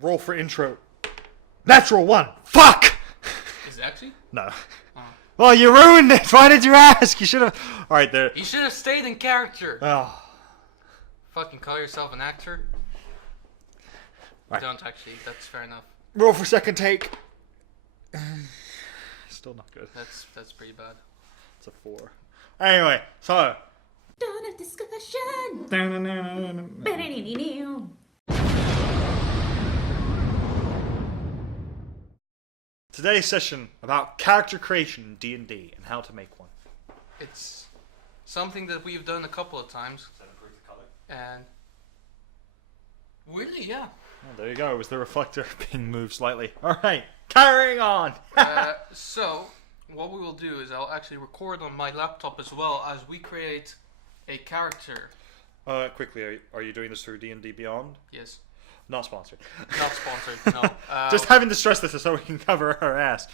Roll for intro. Natural 1. Fuck! Is it actually? No. Oh. Well, you ruined it. Why did you ask? You should have... Alright, there. You should have stayed in character. Oh. Fucking call yourself an actor. Right. You don't actually. That's fair enough. Roll for second take. Still not good. That's pretty bad. It's a 4. Anyway, so... Dawn of discussion. Today's session about character creation in D&D and how to make one. It's something that we've done a couple of times. Does that improve the color? And weirdly, yeah. Oh, there you go. It was the reflector being moved slightly. Alright, carrying on. So what we will do is I'll actually record on my laptop as well as we create a character. Quickly, are you doing this through D&D Beyond? Yes. Not sponsored. Not sponsored, no. Just having to stress this so we can cover our ass.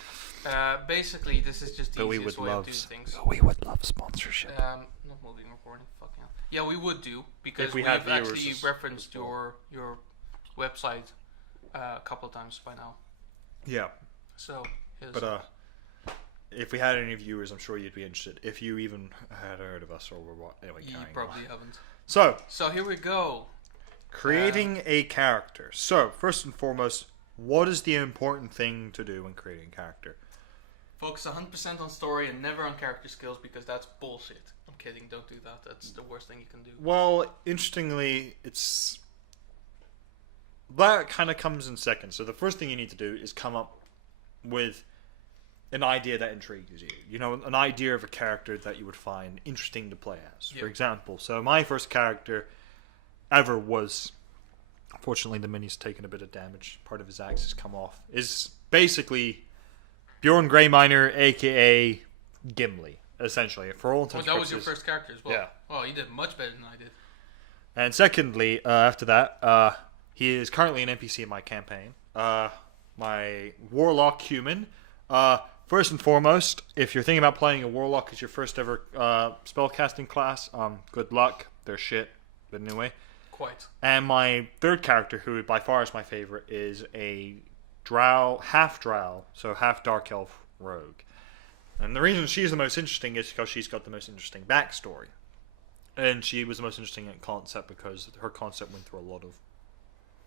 Basically, this is just the But we easiest would way love, of doing things. we would love sponsorship. Not moving recording. Fucking hell. Yeah, we would do because If we we've had viewers actually as- referenced your website a couple of times by now. Yeah, So, here's but if we had any viewers, I'm sure you'd be interested. If you even had heard of us or were what. Anyway, you carrying probably on. haven't. So, here we go. creating a character. So, first and foremost, what is the important thing to do when creating a character? Focus 100% on story and never on character skills because that's bullshit. I'm kidding. Don't do that. That's the worst thing you can do. Well, interestingly, it's... that kind of comes in second. So the first thing you need to do is come up with an idea that intrigues you. You know, an idea of a character that you would find interesting to play as. For Yeah. example, so my first character ever was... Unfortunately, the mini's taken a bit of damage. Part of his axe has come off. Is basically Bjorn Greyminer, a.k.a. Gimli, essentially. For all intents Oh, and that was your purposes. first character as well. Yeah. Oh, you did much better than I did. And secondly, after that, he is currently an NPC in my campaign. My Warlock human. First and foremost, if you're thinking about playing a Warlock as your first ever spellcasting class, good luck. They're shit. But anyway. Quite. And my third character, who by far is my favorite, is a half drow, so half dark elf rogue. And the reason she's the most interesting is because she's got the most interesting backstory. And she was the most interesting in concept because her concept went through a lot of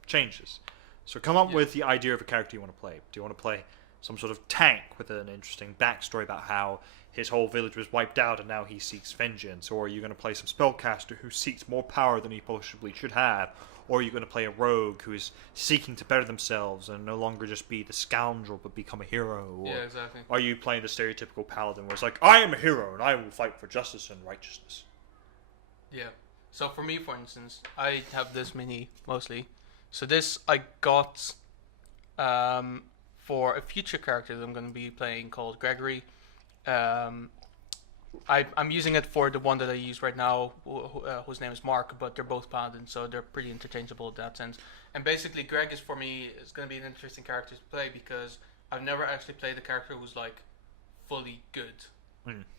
changes. So come up with the idea of a character you want to play. Do you want to play some sort of tank with an interesting backstory about how his whole village was wiped out and now he seeks vengeance? Or are you going to play some spellcaster who seeks more power than he possibly should have? Or are you going to play a rogue who is seeking to better themselves and no longer just be the scoundrel but become a hero? Or Yeah, exactly. are you playing the stereotypical paladin where it's like, I am a hero and I will fight for justice and righteousness? Yeah. So for me, for instance, I have this mini mostly. So this I got for a future character that I'm going to be playing called Gregory. I'm using it for the one that I use right now, whose name is Mark, but they're both paladins, so they're pretty interchangeable in that sense. And basically, Greg is for me is going to be an interesting character to play because I've never actually played a character who's like fully good,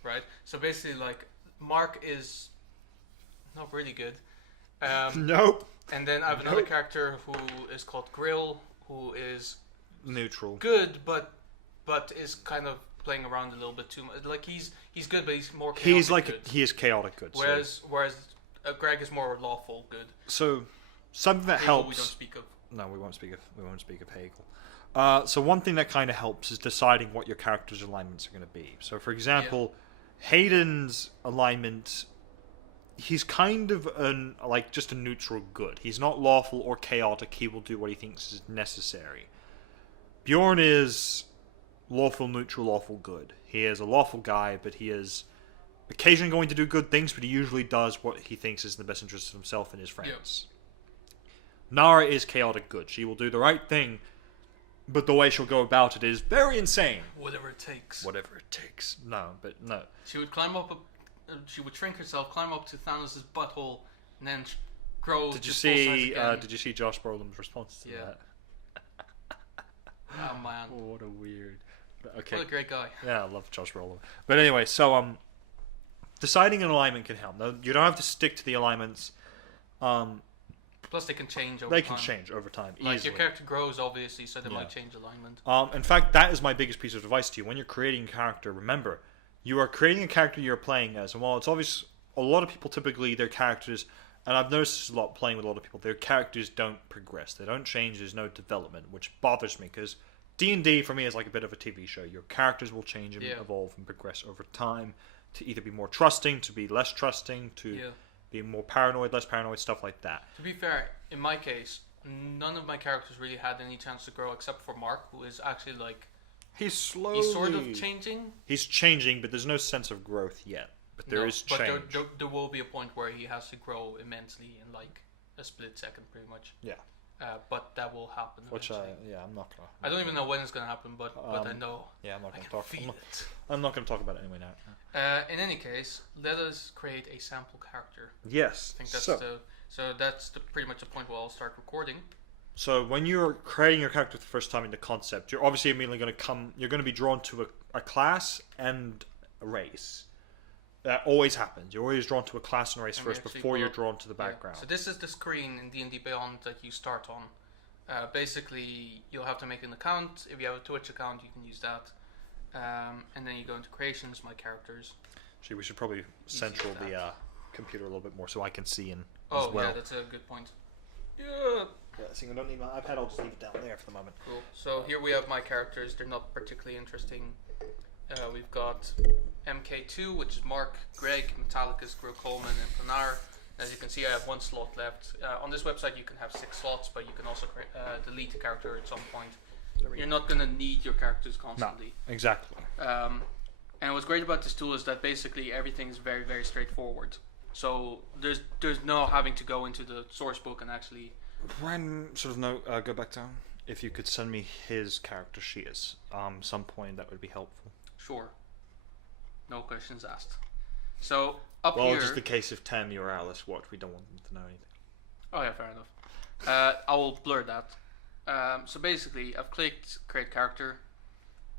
right? So basically, like Mark is not really good. Nope. And then I have another character who is called Grill, who is Neutral. good, but is kind of playing around a little bit too much. Like he's good, but he's more chaotic He's like good. he is chaotic good. Whereas Greg is more lawful good. So something that Hegel helps. we don't speak of. No, we won't speak of Hegel. So one thing that kind of helps is deciding what your character's alignments are going to be. So for example, Hayden's alignment, he's kind of just a neutral good. He's not lawful or chaotic. He will do what he thinks is necessary. Bjorn is lawful, neutral, lawful, good. He is a lawful guy, but he is occasionally going to do good things, but he usually does what he thinks is in the best interest of himself and his friends. Nara is chaotic good. She will do the right thing, but the way she'll go about it is very insane. Whatever it takes. Whatever it takes. No, but no. She would climb up. She would shrink herself, climb up to Thanos' butthole, and then grow. Did you just full size see? again. Did you see Josh Brolin's response to Yeah. that? Oh man, Oh, what a weird. Okay. what a great guy. Yeah, I love Josh Brolin. But anyway, so deciding an alignment can help. Now, you don't have to stick to the alignments Plus, they can change over They time. can change over time Like easily. your character grows, obviously, so they Yeah. might change alignment. In fact, that is my biggest piece of advice to you. When you're creating a character, remember, you are creating a character you're playing as. And while it's obvious, a lot of people typically, their characters, and I've noticed this a lot playing with a lot of people, their characters don't progress. They don't change. There's no development, which bothers me because D&D for me is like a bit of a TV show. Your characters will change and Yeah. evolve and progress over time to either be more trusting, to be less trusting, to Yeah. be more paranoid, less paranoid, stuff like that. To be fair, in my case, none of my characters really had any chance to grow except for Mark, who is actually like He's slowly... he's sort of changing. He's changing, but there's no sense of growth yet. But there is but change. there will be a point where he has to grow immensely in like a split second, pretty much. Yeah. But that will happen. Which eventually. I'm not gonna. I don't even know when it's gonna happen, but I know. Yeah, I'm not I gonna can talk. feel it. I'm not gonna talk about it anyway now. In any case, let us create a sample character. Yes. I think that's that's pretty much the point where I'll start recording. So when you're creating your character for the first time in the concept, you're obviously immediately going to come. You're going to be drawn to a class and a race. That always happens. You're always drawn to a class and a race And we first actually before you're will- drawn to the Yeah. background. So this is the screen in D&D Beyond that you start on. Basically, you'll have to make an account. If you have a Twitch account, you can use that. And then you go into creations, my characers. Actually, we should probably central as the computer a little bit more so I can see in Oh, as well. yeah, that's a good point. Yeah. Yeah, see, I don't need my iPad. I'll just leave it down there for the moment. Cool. So here we have my characters. They're not particularly interesting. We've got MK2, which is Mark, Greg, Metallicus, Gro Coleman, and Planar. As you can see, I have one slot left. On this website, you can have 6 slots, but you can also delete a character at some point. You're not going to need your characters constantly. No, exactly. And what's great about this tool is that basically everything is very, very straightforward. So there's no having to go into the source book and actually... Ryan, go back down. If you could send me his character sheets, some point that would be helpful. Sure. No questions asked. So up Well, here... just in case if Tammy or Alice watch, we don't want them to know anything. Oh yeah, fair enough. I will blur that. So basically, I've clicked create character,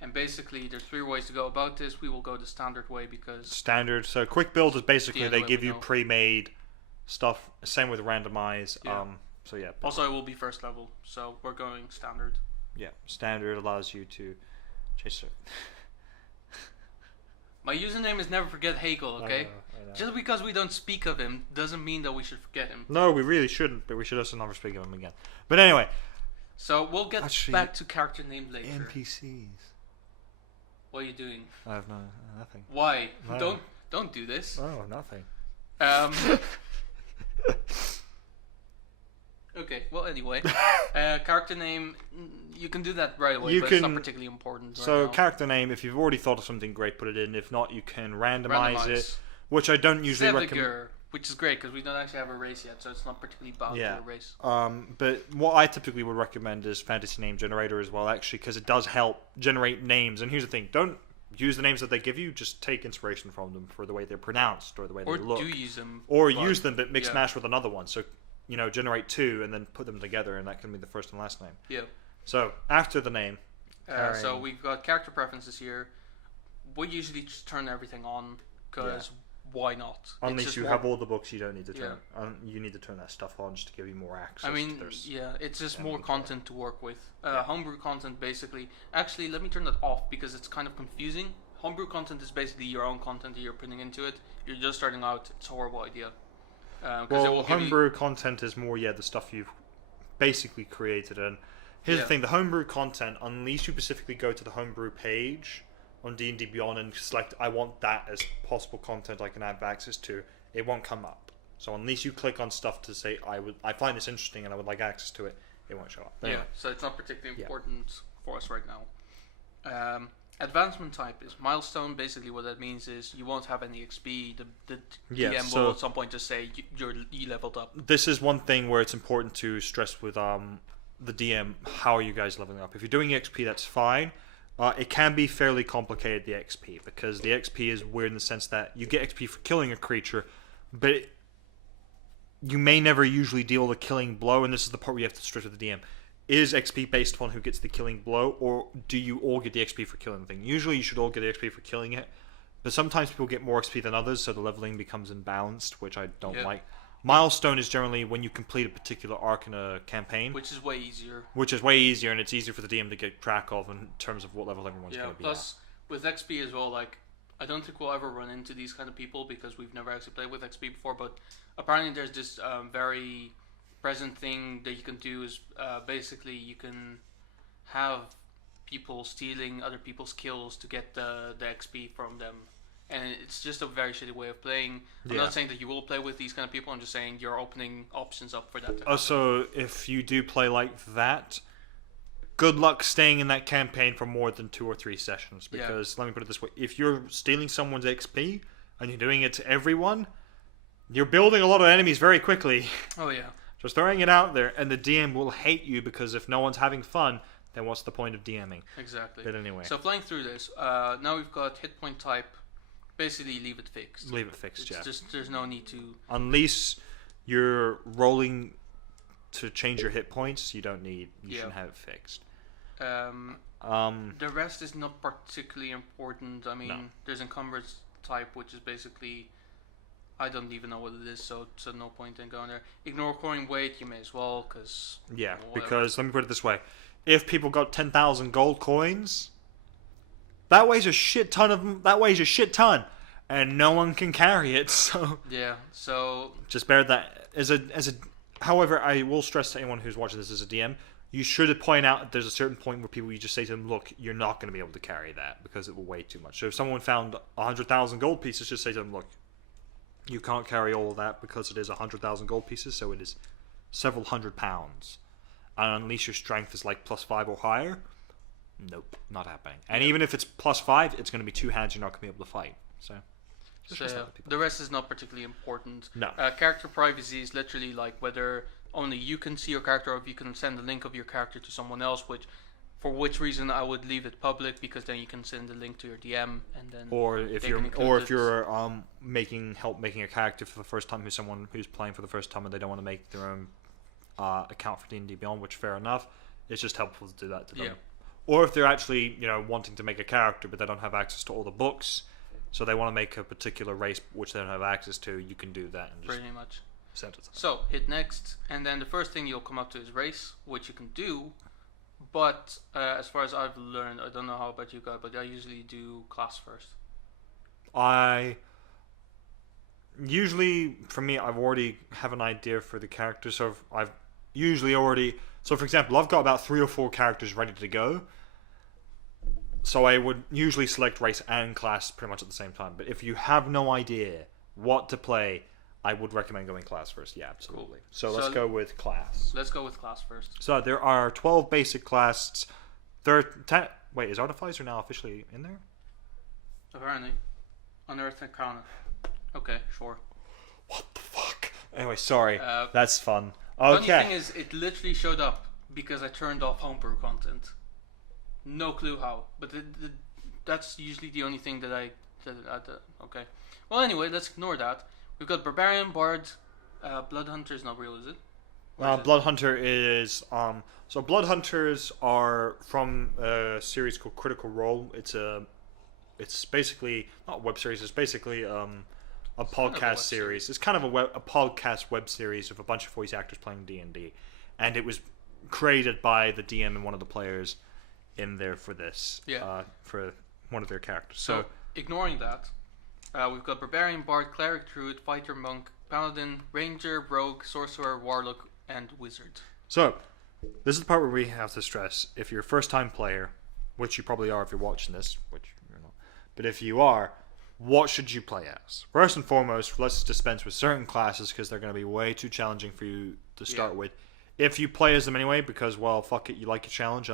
and basically there's 3 ways to go about this. We will go the standard way because Standard. So quick build is basically The they only way give we you know. pre-made stuff. Same with randomize. Yeah. So yeah. also it will be first level, so we're going standard. Yeah. Standard allows you to chase it. My username is never forget Hegel, okay? I know. Just because we don't speak of him doesn't mean that we should forget him. No, we really shouldn't, but we should also never speak of him again. But anyway, So we'll get Actually, back to character name later. NPCs. What are you doing? I have nothing. Why? No. Don't do this. Oh, nothing. Okay, well anyway, character name, you can do that right away, You but it's not can- particularly important right So now. character name, if you've already thought of something great, put it in. If not, you can randomize it, which I don't usually recommend. Seviger, which is great because we don't actually have a race yet, so it's not particularly bound Yeah. to a race. But what I typically would recommend is fantasy name generator as well, actually, because it does help generate names. And here's the thing: don't use the names that they give you. Just take inspiration from them for the way they're pronounced or the way Or they look, do use them. or but- use them but mix yeah. mash with another one. So generate 2 and then put them together, and that can be the first and last name. Yeah. So after the name, So Carrying. we've got character preferences here. We usually just turn everything on because why not? It's unless just you more- have all the books, you don't need to turn. Yeah. You need to turn that stuff on just to give you more access. I mean, to theirs. yeah, it's just Yeah, more okay. content to work with. Homebrew content, basically. Actually, let me turn that off because it's kind of confusing. Homebrew content is basically your own content that you're putting into it. You're just starting out. It's a horrible idea. 'Cause it Well, will give you- homebrew content is more, the stuff you've basically created. And here's Yeah. the thing: the homebrew content, unless you specifically go to the homebrew page on D&D Beyond and select, I want that as possible content I can have access to, it won't come up. So unless you click on stuff to say, I find this interesting and I would like access to it, it won't show up. Yeah, Anyway. so it's not particularly Yeah. important for us right now. Advancement type is milestone. Basically, what that means is you won't have any XP. The Yeah, DM so- will at some point just say you leveled up. This is one thing where it's important to stress with the DM. How are you guys leveling up? If you're doing XP, that's fine. It can be fairly complicated, the XP, because the XP is weird in the sense that you get XP for killing a creature, but you may never usually deal the killing blow, and this is the part where you have to stress with the DM. Is XP based upon who gets the killing blow, or do you all get the XP for killing the thing? Usually you should all get the XP for killing it, but sometimes people get more XP than others, so the leveling becomes imbalanced, which I don't Yeah. like. Milestone is generally when you complete a particular arc in a campaign, which is way easier. which is way easier, and it's easier for the DM to get track of in terms of what level everyone's Yeah. going to be Plus, with XP as well, like I don't think we'll ever run into these kind of people because we've never actually played with XP before. But apparently, there's this very present thing that you can do is basically you can have people stealing other people's kills to get the XP from them. And it's just a very shitty way of playing. I'm Yeah. not saying that you will play with these kind of people. I'm just saying you're opening options up for that. To happen. Also, if you do play like that, good luck staying in that campaign for more than 2 or 3 sessions. Because, let me put it this way, if you're stealing someone's XP and you're doing it to everyone, you're building a lot of enemies very quickly. Oh yeah. Just throwing it out there, and the DM will hate you because if no one's having fun, then what's the point of DMing? Exactly. But anyway, So flying through this, now we've got hit point type. Basically, leave it fixed. leave it fixed, It's yeah. just there's no need to. Unless you're rolling to change your hit points, you don't need. You Yeah. shouldn't have it fixed. The rest is not particularly important. I mean, No. there's encumbrance type, which is basically I don't even know what it is, so no point in going there. Ignore coin weight, you may as well, because Yeah, whatever. because let me put it this way: if people got 10,000 gold coins, that weighs a shit ton of them. That weighs a shit ton, and no one can carry it. So yeah. So just bear that as a. However, I will stress to anyone who's watching this as a DM, you should point out that there's a certain point where people you just say to them, look, you're not going to be able to carry that because it will weigh too much. So if someone found 100,000 gold pieces, just say to them, look, you can't carry all of that because it is 100,000 gold pieces, so it is several hundred pounds. And unless your strength is like +5 or higher, nope, not happening. And even if it's +5, it's going to be 2 hands you're not going to be able to fight. So, just stress that to people. the rest is not particularly important. No. Character privacy is literally like whether only you can see your character or if you can send a link of your character to someone else, for which reason I would leave it public because then you can send a link to your DM and then Or if they you're can include making a character for the first time, who's someone who's playing for the first time and they don't want to make their own account for D&D Beyond, which fair enough. It's just helpful to do that to them. Yeah. Or if they're actually wanting to make a character but they don't have access to all the books, so they want to make a particular race which they don't have access to, you can do that and just pretty much. send it to them. So hit next, and then the first thing you'll come up to is race, which you can do. But as far as I've learned, I don't know how about you guys, but I usually do class first. I usually, for me, I've already have an idea for the character, so I've usually already. So, for example, I've got about 3 or 4 characters ready to go. So I would usually select race and class pretty much at the same time. But if you have no idea what to play, I would recommend going class first. Yeah, absolutely. Cool. So let's go with class. Let's go with class first. So there are 12 basic classes. Wait, is Artificer now officially in there? Apparently. Unearth Arcana. Okay, sure. What the fuck? Anyway, sorry. Uh, That's fun. Funny thing Okay. is, it literally showed up because I turned off homebrew content. No clue how, but that's usually the only thing that I. Okay. Well, anyway, let's ignore that. We've got Barbarian, Bard, Bloodhunter is not real, is it? Or is it? Bloodhunter is so Bloodhunters are from a series called Critical Role. It's basically not a web series. It's basically a podcast web series. It's kind of a podcast web series of a bunch of voice actors playing D&D, and it was created by the DM and one of the players in there for this. Yeah. For one of their characters. So, ignoring that, we've got Barbarian, Bard, Cleric, Druid, Fighter, Monk, Paladin, Ranger, Rogue, Sorcerer, Warlock, and Wizard. So, this is the part where we have to stress, if you're a first-time player, which you probably are if you're watching this, which you're not, but if you are, what should you play as? First and foremost, let's dispense with certain classes because they're going to be way too challenging for you to start with. If you play as them anyway, because, well, fuck it, you like a challenge,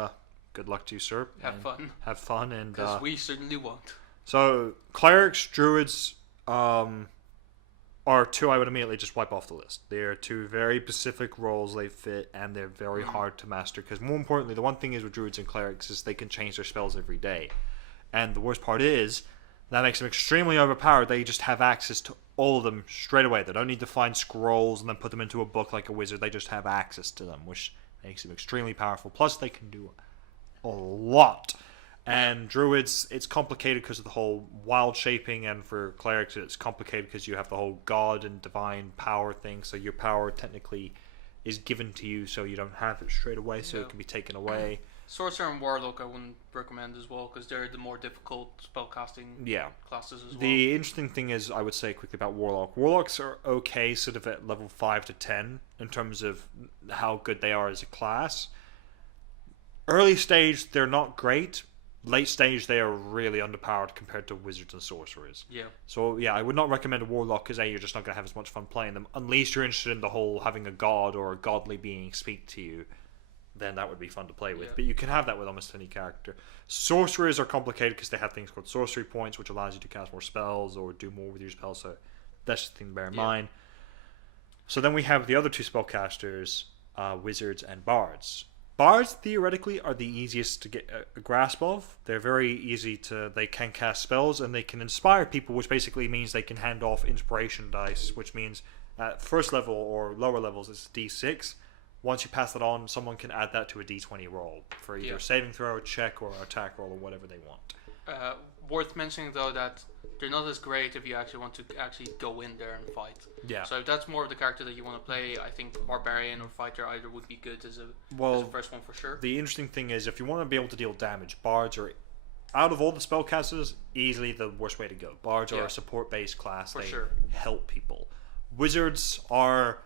good luck to you, sir. Have fun. Have fun, and... Because we certainly won't. So, clerics, druids, are 2 I would immediately just wipe off the list. They're 2 very specific roles they fit, and they're very hard to master. Because more importantly, the one thing is with druids and clerics is they can change their spells every day. And the worst part is, that makes them extremely overpowered. They just have access to all of them straight away. They don't need to find scrolls and then put them into a book like a wizard. They just have access to them, which makes them extremely powerful. Plus, they can do a lot. And druids, it's complicated because of the whole wild shaping, and for clerics, it's complicated because you have the whole god and divine power thing. So your power technically is given to you, so you don't have it straight away, so Yeah. it can be taken away. Sorcerer and Warlock I wouldn't recommend as well because they're the more difficult spellcasting Yeah. classes as well. The interesting thing is, I would say quickly about Warlock. Warlocks are okay, sort of at level 5 to 10, in terms of how good they are as a class. Early stage, they're not great. Late stage, they are really underpowered compared to wizards and sorcerers. Yeah. So yeah, I would not recommend a warlock because you're just not going to have as much fun playing them unless you're interested in the whole having a god or a godly being speak to you. Then that would be fun to play with. Yeah. But you can have that with almost any character. Sorcerers are complicated because they have things called sorcery points, which allows you to cast more spells or do more with your spells. So that's just a thing to bear in mind. So then we have the other two spellcasters, wizards and bards. Bards theoretically are the easiest to get a grasp of. They're very easy to. They can cast spells and they can inspire people, which basically means they can hand off inspiration dice, which means at first level or lower levels it's D6. Once you pass that on, someone can add that to a D20 roll for either saving throw, check, or attack roll, or whatever they want. Worth mentioning though that they're not as great if you actually want to actually go in there and fight. Yeah. So if that's more of the character that you want to play, I think Barbarian or Fighter either would be good as a first one for sure. The interesting thing is, if you want to be able to deal damage, bards are, out of all the spellcasters, easily the worst way to go. Bards are a support-based class. For they sure. help people. Wizards are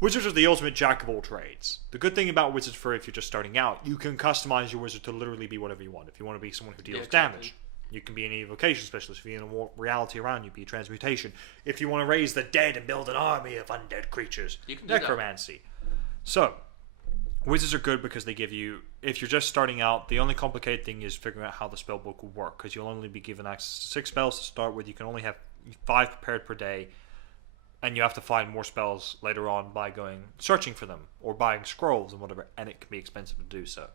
the ultimate jack of all trades. The good thing about wizards, for if you're just starting out, you can customize your wizard to literally be whatever you want. If you want to be someone who deals damage, you can be an evocation specialist. If you want reality around you, be a transmutation. If you want to raise the dead and build an army of undead creatures, you can do necromancy. So, wizards are good because they give you, if you're just starting out, the only complicated thing is figuring out how the spell book will work, because you'll only be given access to 6 spells to start with. You can only have 5 prepared per day, and you have to find more spells later on by going searching for them or buying scrolls and whatever, and it can be expensive to do so.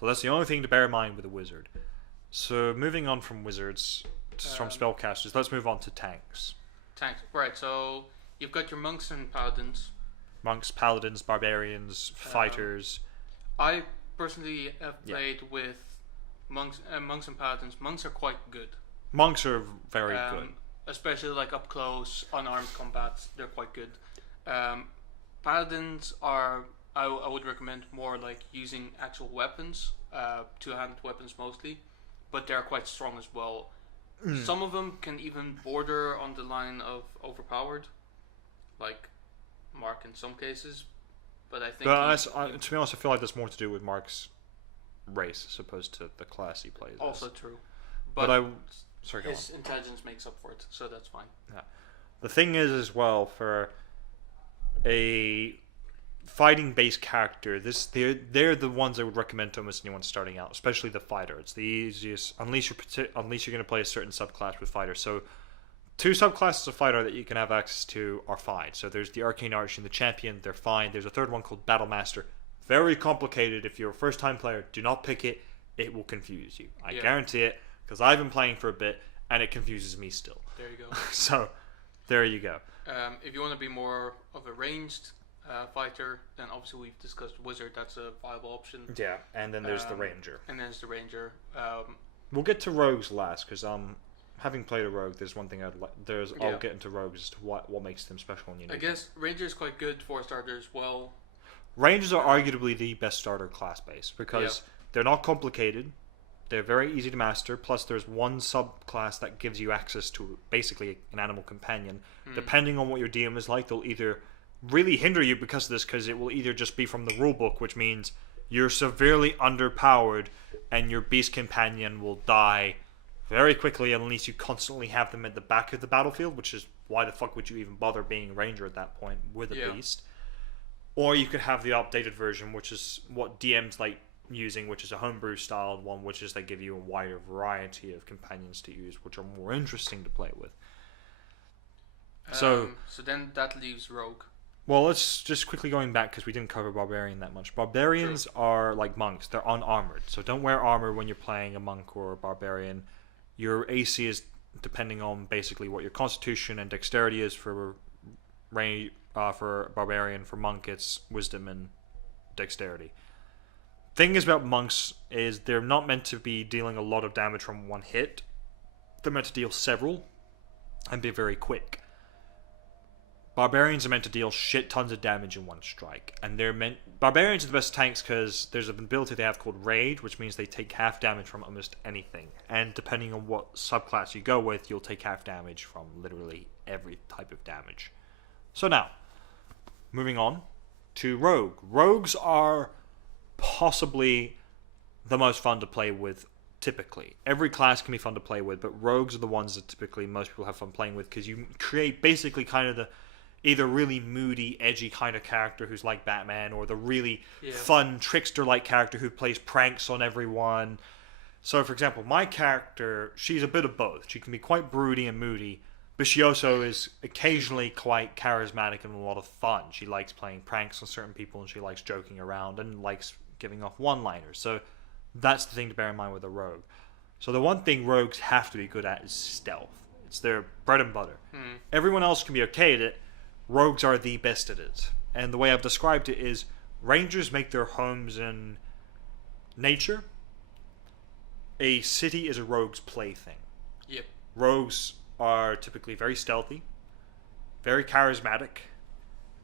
So that's the only thing to bear in mind with a wizard. So moving on from wizards, from spellcasters, let's move on to tanks. Tanks, right? So you've got your monks and paladins. Monks, paladins, barbarians, fighters. I personally have played with monks and paladins. Monks are quite good. Monks are very good. Especially like up close, unarmed combat, they're quite good. Paladins are, I would recommend more like using actual weapons, two-handed weapons mostly, but they're quite strong as well. Some of them can even border on the line of overpowered, like Mark in some cases. But I think to be honest, I feel like that's more to do with Mark's race as opposed to the class he plays. Also true, sorry, go his on. intelligence makes up for it, so that's fine. Yeah. The thing is, as well, for a fighting-based character, they're the ones I would recommend to almost anyone starting out, especially the fighter. It's the easiest, unless you're going to play a certain subclass with fighter. So, 2 subclasses of fighter that you can have access to are fine. So there's the Arcane Archer and the Champion. They're fine. There's a third one called Battle Master. Very complicated. If you're a first-time player, do not pick it. It will confuse you. I guarantee it, because I've been playing for a bit, and it confuses me still. There you go. So, there you go. If you want to be more of a ranged fighter, then obviously we've discussed wizard. That's a viable option. Yeah, and then there's the Ranger. And then there's the ranger. We'll get to rogues last, because having played a rogue, there's one thing I'd like. I'll get into rogues as to what makes them special and unique. I guess ranger is quite good for starters. Well, Rangers are arguably the best starter class base because they're not complicated. They're very easy to master. Plus, there's one subclass that gives you access to basically an animal companion. Depending on what your DM is like, they'll either really hinder you because of this, because it will either just be from the rulebook, which means you're severely underpowered and your beast companion will die very quickly unless you constantly have them at the back of the battlefield, which is why the fuck would you even bother being a ranger at that point with a beast. Or you could have the updated version, which is what DMs like using, which is a homebrew styled one, which is they give you a wider variety of companions to use, which are more interesting to play with. So then that leaves rogue. Well, let's just quickly going back because we didn't cover barbarian that much. Barbarians are like monks; they're unarmored, so don't wear armor when you're playing a monk or a barbarian. Your AC is depending on basically what your constitution and dexterity is for barbarian. For monk, it's wisdom and dexterity. thing is about monks is they're not meant to be dealing a lot of damage from one hit. They're meant to deal several and be very quick. Barbarians are meant to deal shit tons of damage in one strike, and barbarians are the best tanks because there's an ability they have called Raid, which means they take half damage from almost anything, and depending on what subclass you go with, you'll take half damage from literally every type of damage. So now, moving on to Rogue. Rogues are possibly the most fun to play with. Typically, every class can be fun to play with, but rogues are the ones that typically most people have fun playing with because you create basically kind of the either really moody, edgy kind of character who's like Batman, or the really fun trickster-like character who plays pranks on everyone. So, for example, my character, she's a bit of both. She can be quite broody and moody, but she also is occasionally quite charismatic and a lot of fun. She likes playing pranks on certain people, and she likes joking around and likes giving off one-liners. So that's the thing to bear in mind with a rogue. So the one thing rogues have to be good at is stealth. It's their bread and butter. Everyone else can be okay at it. Rogues are the best at it. And the way I've described it is rangers make their homes in nature. A city is a rogue's plaything. Yep. Rogues are typically very stealthy, very charismatic,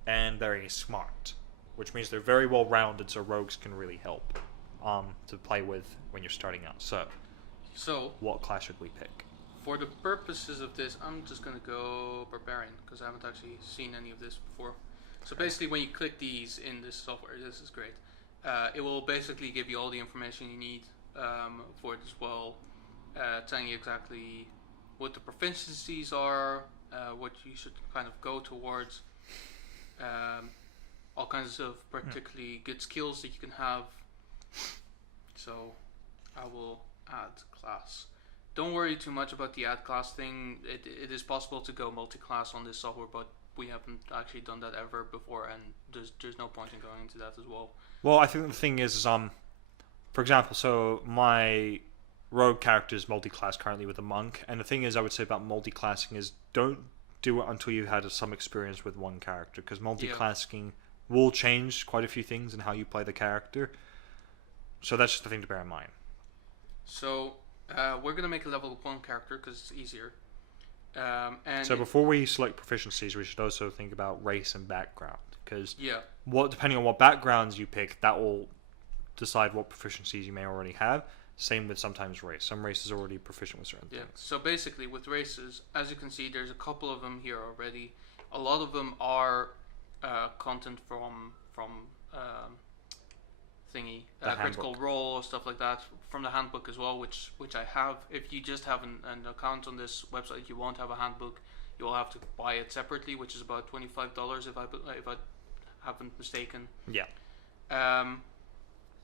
and very smart, which means they're very well rounded, so rogues can really help to play with when you're starting out. So what class should we pick? For the purposes of this, I'm just going to go Barbarian, because I haven't actually seen any of this before. So basically, when you click these in this software, this is great. It will basically give you all the information you need for it as well, telling you exactly what the proficiencies are, what you should kind of go towards, all kinds of particularly good skills that you can have. So I will add class. Don't worry too much about the add class thing. It is possible to go multi-class on this software, but we haven't actually done that ever before, and there's no point in going into that as well. Well, I think the thing is, for example, so my rogue character is multi-class currently with a monk, and the thing is, I would say about multi-classing is don't do it until you've had some experience with one character, because multi-classing will change quite a few things in how you play the character. So that's just the thing to bear in mind. So we're going to make a level 1 character because it's easier. And so before we select proficiencies, we should also think about race and background, because depending on what backgrounds you pick, that will decide what proficiencies you may already have. Same with sometimes race. Some races are already proficient with certain things. So basically with races, as you can see, there's a couple of them here already. A lot of them are content from Critical Role, stuff like that, from the handbook as well, which I have. If you just have an account on this website, you won't have a handbook. You will have to buy it separately, which is about $25 if I haven't mistaken. Yeah.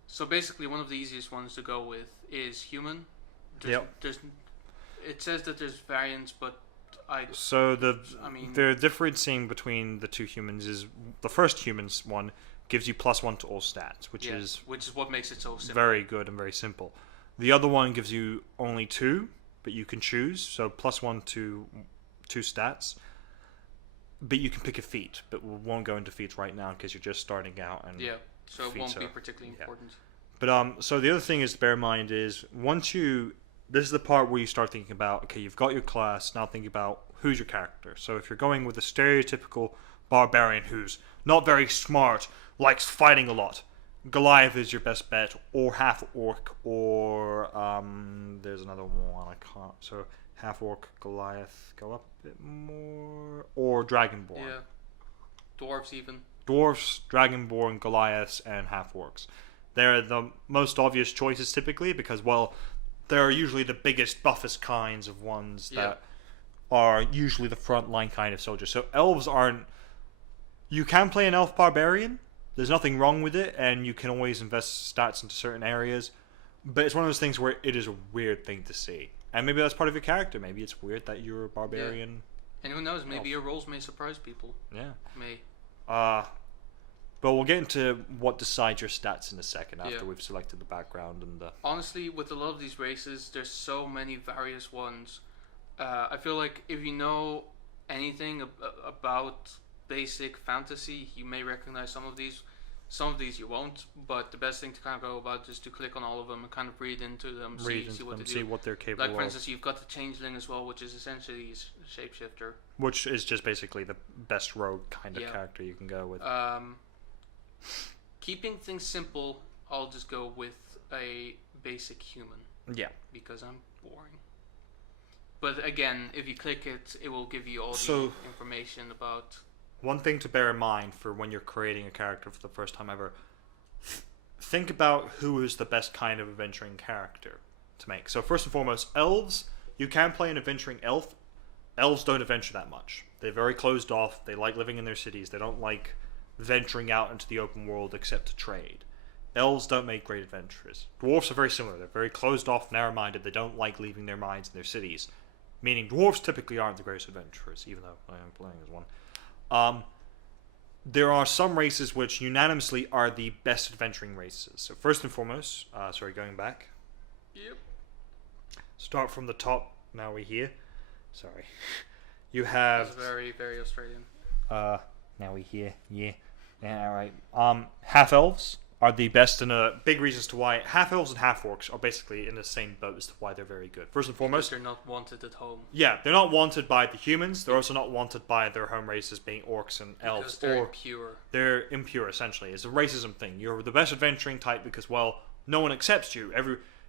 So basically, one of the easiest ones to go with is human. It says that there's variants, but the differencing between the two humans is the first humans one gives you +1 to all stats, which is what makes it so simple. Very good and very simple. The other one gives you only 2, but you can choose, so +1 to 2 stats. But you can pick a feat, but we won't go into feats right now because you're just starting out. And so it won't be particularly important. But so the other thing is to bear in mind is this is the part where you start thinking about, okay, you've got your class, now think about who's your character. So if you're going with a stereotypical barbarian who's not very smart, likes fighting a lot, Goliath is your best bet, or half orc, or there's another one I can't. So half orc, Goliath, go up a bit more, or Dragonborn. Yeah, dwarves even. Dwarves, Dragonborn, Goliaths, and half orcs. They're the most obvious choices typically because, well, they're usually the biggest, buffest kinds of ones that are usually the frontline kind of soldiers. So elves aren't. You can play an elf barbarian. There's nothing wrong with it, and you can always invest stats into certain areas. But it's one of those things where it is a weird thing to see. And maybe that's part of your character. Maybe it's weird that you're a barbarian. And who knows, maybe your roles may surprise people. Yeah. May. But we'll get into what decides your stats in a second after we've selected the background and the... Honestly, with a lot of these races, there's so many various ones. I feel like if you know anything about basic fantasy, you may recognize some of these. Some of these you won't, but the best thing to kind of go about is to click on all of them and kind of read into them, Read see into what them, they see do. what they're capable Like for of. instance, you've got the Changeling as well, which is essentially a shapeshifter. Which is just basically the best rogue kind of Yeah. character you can go with. Keeping things simple, I'll just go with a basic human Yeah. because I'm boring. But again, if you click it, it will give you all So- the information about. One thing to bear in mind for when you're creating a character for the first time ever, think about who is the best kind of adventuring character to make. So first and foremost, elves. You can play an adventuring elf. Elves don't adventure that much. They're very closed off. They like living in their cities. They don't like venturing out into the open world except to trade. Elves don't make great adventurers. Dwarfs are very similar. They're very closed off, narrow-minded. They don't like leaving their minds in their cities. Meaning dwarfs typically aren't the greatest adventurers, even though I am playing as one. There are some races which unanimously are the best adventuring races. So first and foremost, going back. Yep. Start from the top. Now we're here. Sorry. You have. That's very, very Australian. Now we're here. Yeah. Yeah. All right. Half elves are the best, and big reasons to why half elves and half orcs are basically in the same boat as to why they're very good. First and Because foremost, they're not wanted at home. yeah, they're not wanted by the humans. They're also not wanted by their home races, being orcs and elves, Because they're or pure. they're impure. Essentially, it's a racism thing. You're the best adventuring type because, well, no one accepts you.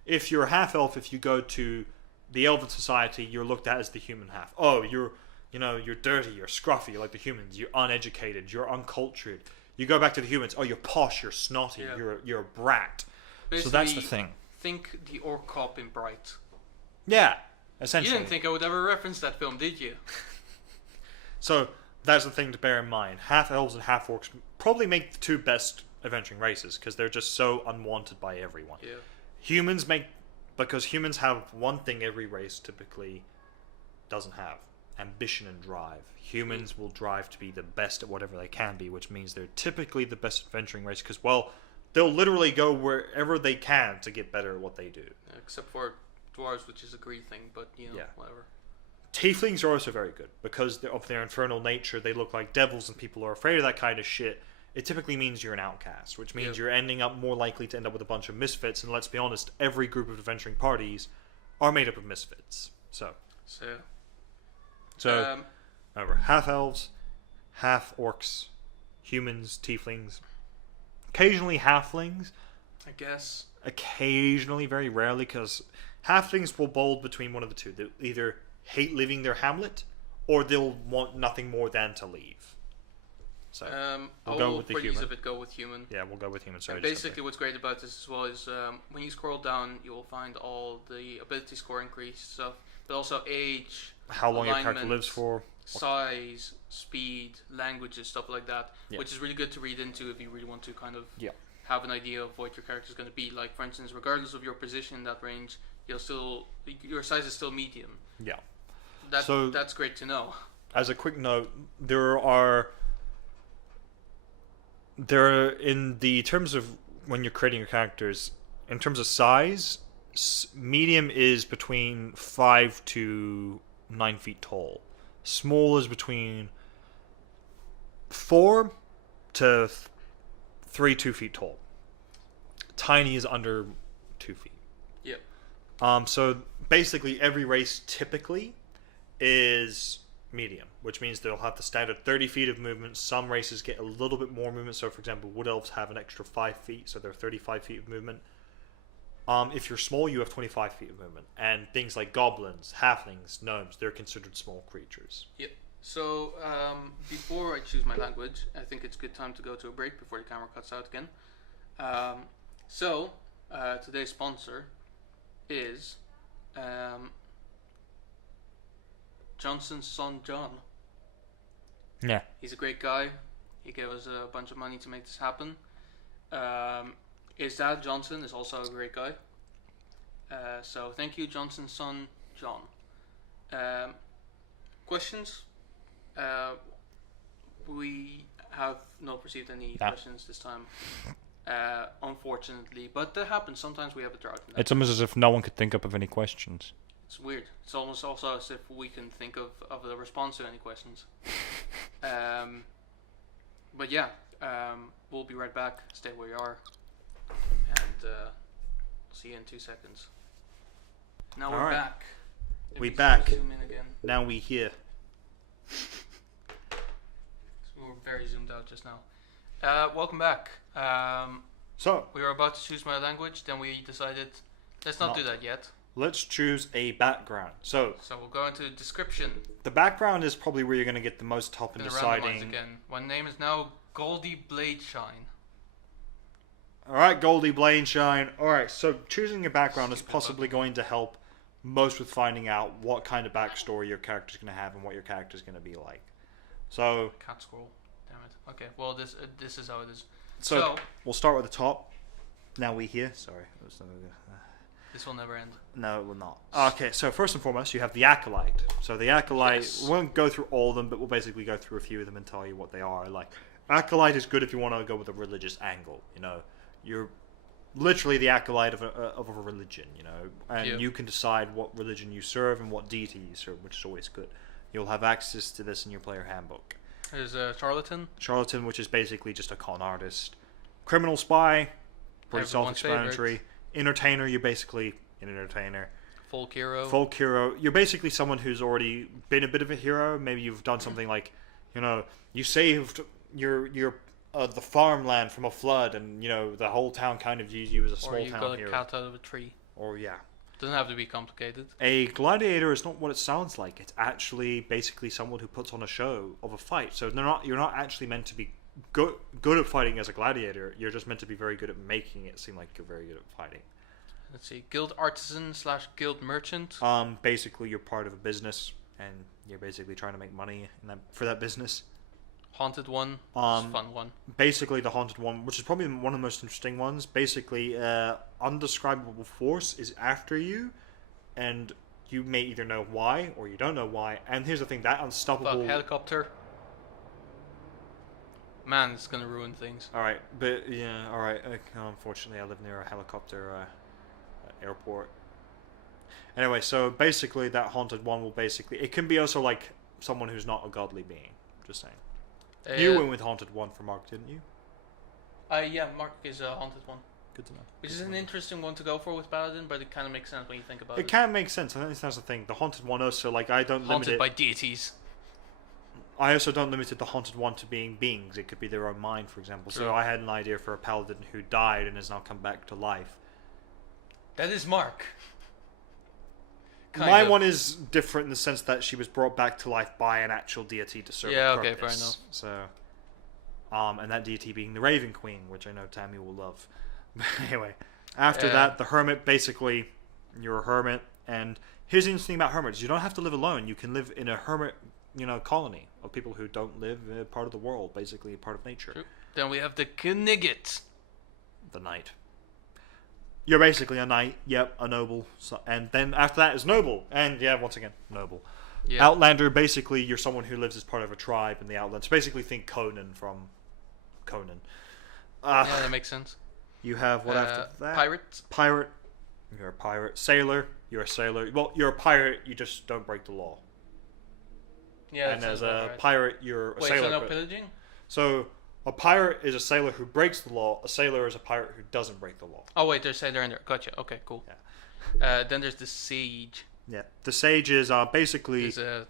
If you're a half elf, if you go to the elven society, you're looked at as the human half. Oh, you're dirty, you're scruffy, you're like the humans. You're uneducated, you're uncultured. You go back to the humans. Oh, you're posh, you're snotty, Yeah. you're a brat. Basically, So that's the thing. Think the orc cop in Bright. Yeah, You essentially. didn't think I would ever reference that film, did you? So that's the thing to bear in mind. Half elves and half orcs probably make the two best adventuring races because they're just so unwanted by everyone. Yeah. Humans because humans have one thing every race typically doesn't have: ambition and drive. Humans will drive to be the best at whatever they can be, which means they're typically the best adventuring race because, well, they'll literally go wherever they can to get better at what they do. Except for dwarves, which is a greed thing, but Yeah. whatever. Tieflings are also very good because of their infernal nature. They look like devils, and people are afraid of that kind of shit. It typically means you're an outcast, which means Yep. you're ending up more likely to end up with a bunch of misfits. And let's be honest, every group of adventuring parties are made up of misfits. So over half elves, half orcs, humans, tieflings, occasionally halflings. I guess. Occasionally, very rarely, because halflings will bold between one of the two. They'll either hate leaving their hamlet, or they'll want nothing more than to leave. So I we'll go will, with the for the ease human. of it, go with human. Yeah, we'll go with human. Sorry, And just basically, what's great about this as well is when you scroll down, you will find all the ability score increase stuff, but also age, how long your character alignment, lives for. size, speed, languages, stuff like that, Yeah. which is really good to read into if you really want to kind of Yeah. have an idea of what your character is going to be. Like, for instance, regardless of your position in that range, your size is still medium. Yeah. That's great to know. As a quick note, in the terms of when you're creating your characters, in terms of size, medium is between 5 to 9 feet tall. Small is between 4 to 2 feet tall. Tiny is under 2 feet. Yep. So basically, every race typically is medium, which means they'll have the standard 30 feet of movement. Some races get a little bit more movement. So, for example, wood elves have an extra 5 feet, so they're 35 feet of movement. If you're small, you have 25 feet of movement. And things like goblins, halflings, gnomes, they're considered small creatures. Yep. So, before I choose my language, I think it's a good time to go to a break before the camera cuts out again. Today's sponsor is Johnson's son John. Yeah. He's a great guy. He gave us a bunch of money to make this happen. His dad, Johnson, is also a great guy. So thank you, Johnson's son, John. Questions? We have not received any questions this time, unfortunately. But that happens. Sometimes we have a drought. It's almost as if no one could think up of any questions. It's weird. It's almost also as if we can think of the response to any questions. But yeah, We'll be right back. Stay where you are, and see you in 2 seconds. Now we're Alright. back. Let We me back. Zoom in again. Now we here. We were very zoomed out just now. Welcome back. So We were about to choose my language, then we decided let's not Not. do that yet. let's choose a background. So So we'll go into description. the background is probably where you're going to get the most help in Gonna randomize deciding. again. My name is now Goldie Bladeshine. All right, Goldie Blaneshine. All right, so choosing a background is Stupid possibly going to help most with finding out what kind of backstory your character's going to have and what your character's going to be like. So, Cat squirrel. Damn it. Okay. Well, this is how it is. so we'll start with the top. Now we here. Sorry, This will never end. no, it will not. Okay, so first and foremost, you have the Acolyte. So the Acolyte, Yes. we won't go through all of them, but we'll basically go through a few of them and tell you what they are. Like, Acolyte is good if you want to go with a religious angle. You know, you're literally the Acolyte of a religion. You know, and Yeah. you can decide what religion you serve and what deity you serve, which is always good. You'll have access to this in your player handbook. There's a charlatan. Charlatan, which is basically just a con artist. Criminal Spy, pretty Everyone's self-explanatory. Entertainer, you're basically an entertainer. Folk hero. Folk hero, you're basically someone who's already been a bit of a hero. Maybe you've done something like, you know, you saved your the farmland from a flood, and you know the whole town kind of views you as a or small you town got a hero. cat out of a tree. Or yeah, Doesn't have to be complicated. a gladiator is not what it sounds like. It's actually basically someone who puts on a show of a fight. So you're not actually meant to be good at fighting as a gladiator. You're just meant to be very good at making it seem like you're very good at fighting. Let's see. Guild artisan / guild merchant. Basically you're part of a business and you're basically trying to make money for that business. Haunted one. It's a Um, fun one. Basically the haunted one, which is probably one of the most interesting ones. Basically, undescribable force is after you, and you may either know why or you don't know why. And here's the thing: that unstoppable. Fuck, helicopter. Man, it's gonna ruin things. All right, but yeah, all right. Unfortunately, I live near a helicopter airport. Anyway, so basically, that haunted one will basically it can be also like someone who's not a godly being. Just saying. You went with haunted one for Mark, didn't you? Yeah, Mark is a haunted one. Good to know. Which is an interesting one to go for with Paladin, but it kind of makes sense when you think about It it. can make sense. I think that's the thing. The haunted one also, like, I don't limit Haunted it. by deities. I also don't limit it the haunted one to being beings. It could be their own mind, for example. True. So I had an idea for a paladin who died and has now come back to life. That is Mark. My one is different in the sense that she was brought back to life by an actual deity to serve Yeah, a okay, purpose. fair enough. So, and that deity being the Raven Queen, which I know Tammy will love. But anyway, after Yeah. that, the hermit, basically, you're a hermit. And here's the interesting thing about hermits. You don't have to live alone. You can live in a hermit, colony of people who don't live part of the world, basically part of nature. True. Then we have the Knigget. The knight. You're basically a knight, yep, a noble, and then after that is noble, and yeah, once again, noble. Yeah. Outlander, basically, you're someone who lives as part of a tribe in the Outlands. So basically, think Conan from Conan. Yeah, that makes sense. You have what after that? Pirate. Pirate. You're a pirate. Sailor. You're a sailor. Well, you're a pirate. You just don't break the law. Yeah, And that as sounds about a right. pirate, you're a Wait, sailor. so no but- pillaging? so a pirate is a sailor who breaks the law. A sailor is a pirate who doesn't break the law. Oh wait, there's sailor in there. Gotcha. Okay, cool. Then there's the sage. Yeah. The sage is basically. Is a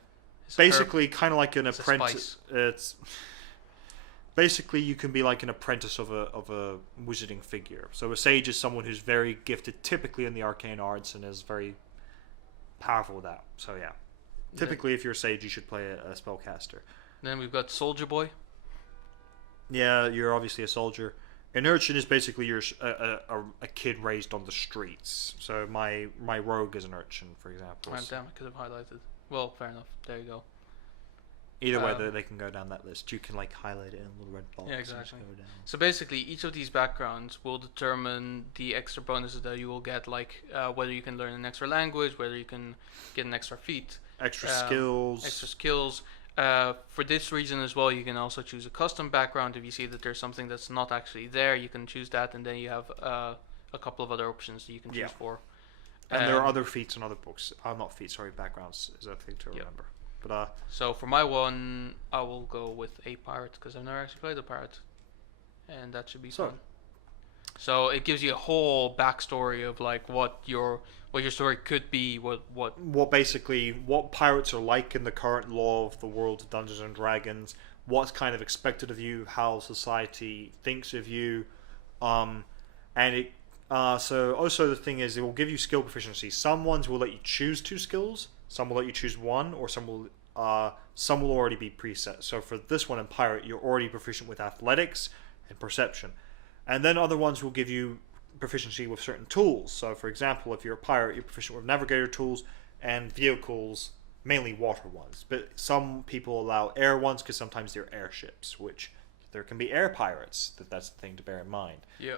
Basically, kind of like an It's a apprentice. It's basically you can be like an apprentice of a wizarding figure. So a sage is someone who's very gifted, typically in the arcane arts, and is very powerful with that. So yeah, typically if you're a sage, you should play a spellcaster. Then we've got soldier boy. Yeah, you're obviously a soldier. An urchin is basically you're a kid raised on the streets. So my rogue is an urchin, for example. Oh, damn, I could have highlighted. Well, fair enough. There you go. Either way, Um, they can go down that list. You can like highlight it in a little red box. Yeah, and just exactly. go down. So basically, each of these backgrounds will determine the extra bonuses that you will get, like whether you can learn an extra language, whether you can get an extra feat, Extra Um, skills. extra skills. For this reason as well, you can also choose a custom background. If you see that there's something that's not actually there, you can choose that, and then you have a couple of other options that you can choose Yeah. for. And there are Um, other feats in other books. Not feats, sorry, backgrounds is a thing to Yep. remember. But So for my one, I will go with a pirate because I've never actually played a pirate. and that should be So- fun. So it gives you a whole backstory of like what your story could be, what what pirates are like in the current law of the world of Dungeons and Dragons, what's kind of expected of you, how society thinks of you, and it. So also the thing is, it will give you skill proficiency. Some ones will let you choose 2 skills, some will let you choose 1, or some will already be preset. So for this one in pirate, you're already proficient with athletics and perception, and then other ones will give you proficiency with certain tools. So for example, if you're a pirate, you're proficient with navigator tools and vehicles, mainly water ones, but some people allow air ones because sometimes they're airships, which there can be air pirates. That's the thing to bear in mind. Yeah.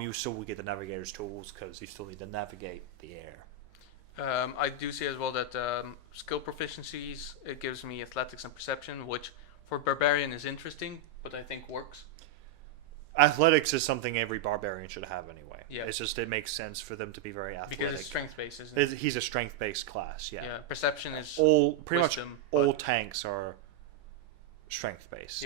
You still will get the navigator's tools because you still need to navigate the air. I do see as well that skill proficiencies, it gives me athletics and perception, which for barbarian is interesting, but I think works. Athletics is something every barbarian should have anyway. Yeah. It's just, it makes sense for them to be very athletic. Because it's strength based, isn't it? He's a strength-based class, yeah. Yeah. Perception is Pretty wisdom, much all but- tanks are strength-based.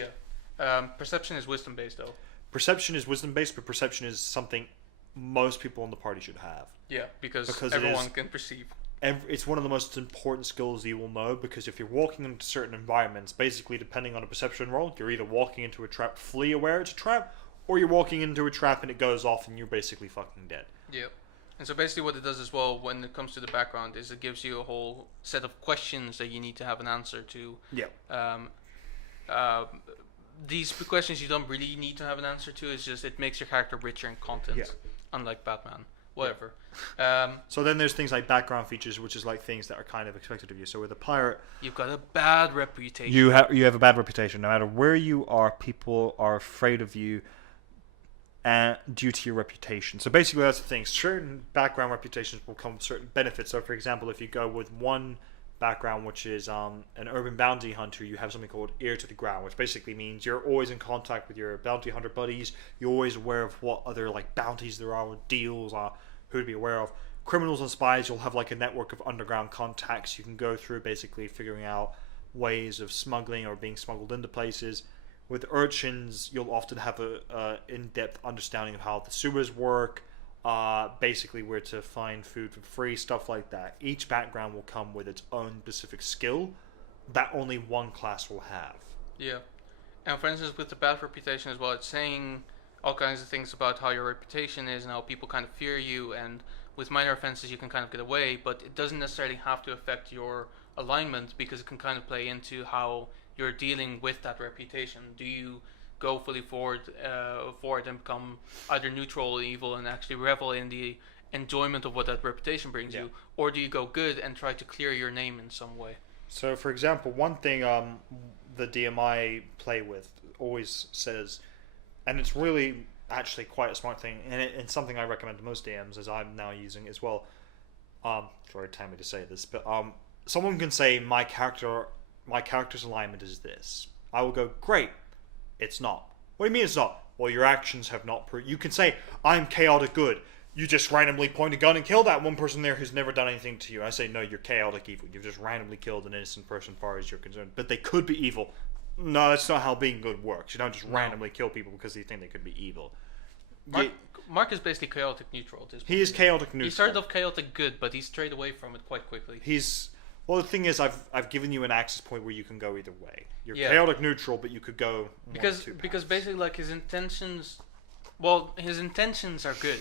Yeah. Perception is wisdom based though. Perception is wisdom-based, but perception is something most people in the party should have. Yeah, because Because it everyone is- can perceive. It's one of the most important skills you will know, because if you're walking into certain environments, basically depending on a perception roll, you're either walking into a trap fully aware it's a trap, or you're walking into a trap and it goes off and you're basically fucking dead. Yeah. And so basically what it does as well when it comes to the background is it gives you a whole set of questions that you need to have an answer to. Yeah. These questions you don't really need to have an answer to. It's just it makes your character richer in content, Yeah. unlike Batman. Whatever. So then there's things like background features, which is like things that are kind of expected of you. So with a pirate, You've got a bad reputation. you have a bad reputation. No matter where you are, people are afraid of you, due to your reputation. So basically, that's the thing. Certain background reputations will come with certain benefits. So for example, if you go with one background, which is an urban bounty hunter, you have something called ear to the ground, which basically means you're always in contact with your bounty hunter buddies. You're always aware of what other like bounties there are, what deals are, who to be aware of. Criminals and spies, you'll have like a network of underground contacts you can go through, basically figuring out ways of smuggling or being smuggled into places. With urchins, you'll often have a in-depth understanding of how the sewers work, basically where to find food for free, stuff like that. Each background will come with its own specific skill that only one class will have. Yeah. And for instance, with the bad reputation as well, it's saying all kinds of things about how your reputation is and how people kind of fear you, and with minor offenses you can kind of get away, but it doesn't necessarily have to affect your alignment because it can kind of play into how you're dealing with that reputation. Do you go fully forward and become either neutral or evil and actually revel in the enjoyment of what that reputation brings Yeah. you, or do you go good and try to clear your name in some way? So, for example, one thing the DMI play with always says, and it's really actually quite a smart thing, and it's something I recommend to most DMs, as I'm now using as well. Sorry, Tammy to say this, but someone can say my character's alignment is this. I will go, great. It's not. What do you mean it's not? Well, your actions have not proved. You can say I'm chaotic good. You just randomly point a gun and kill that one person there who's never done anything to you. I say, no, you're chaotic evil. You've just randomly killed an innocent person as far as you're concerned. But they could be evil. No, that's not how being good works. You don't just randomly kill people because you think they could be evil. Mark is basically chaotic neutral at this point. He is chaotic neutral. He started off chaotic good, but he strayed away from it quite quickly. Well, the thing is, I've given you an access point where you can go either way. You're Yeah. chaotic neutral, but you could go one of two because paths. basically like his intentions are good.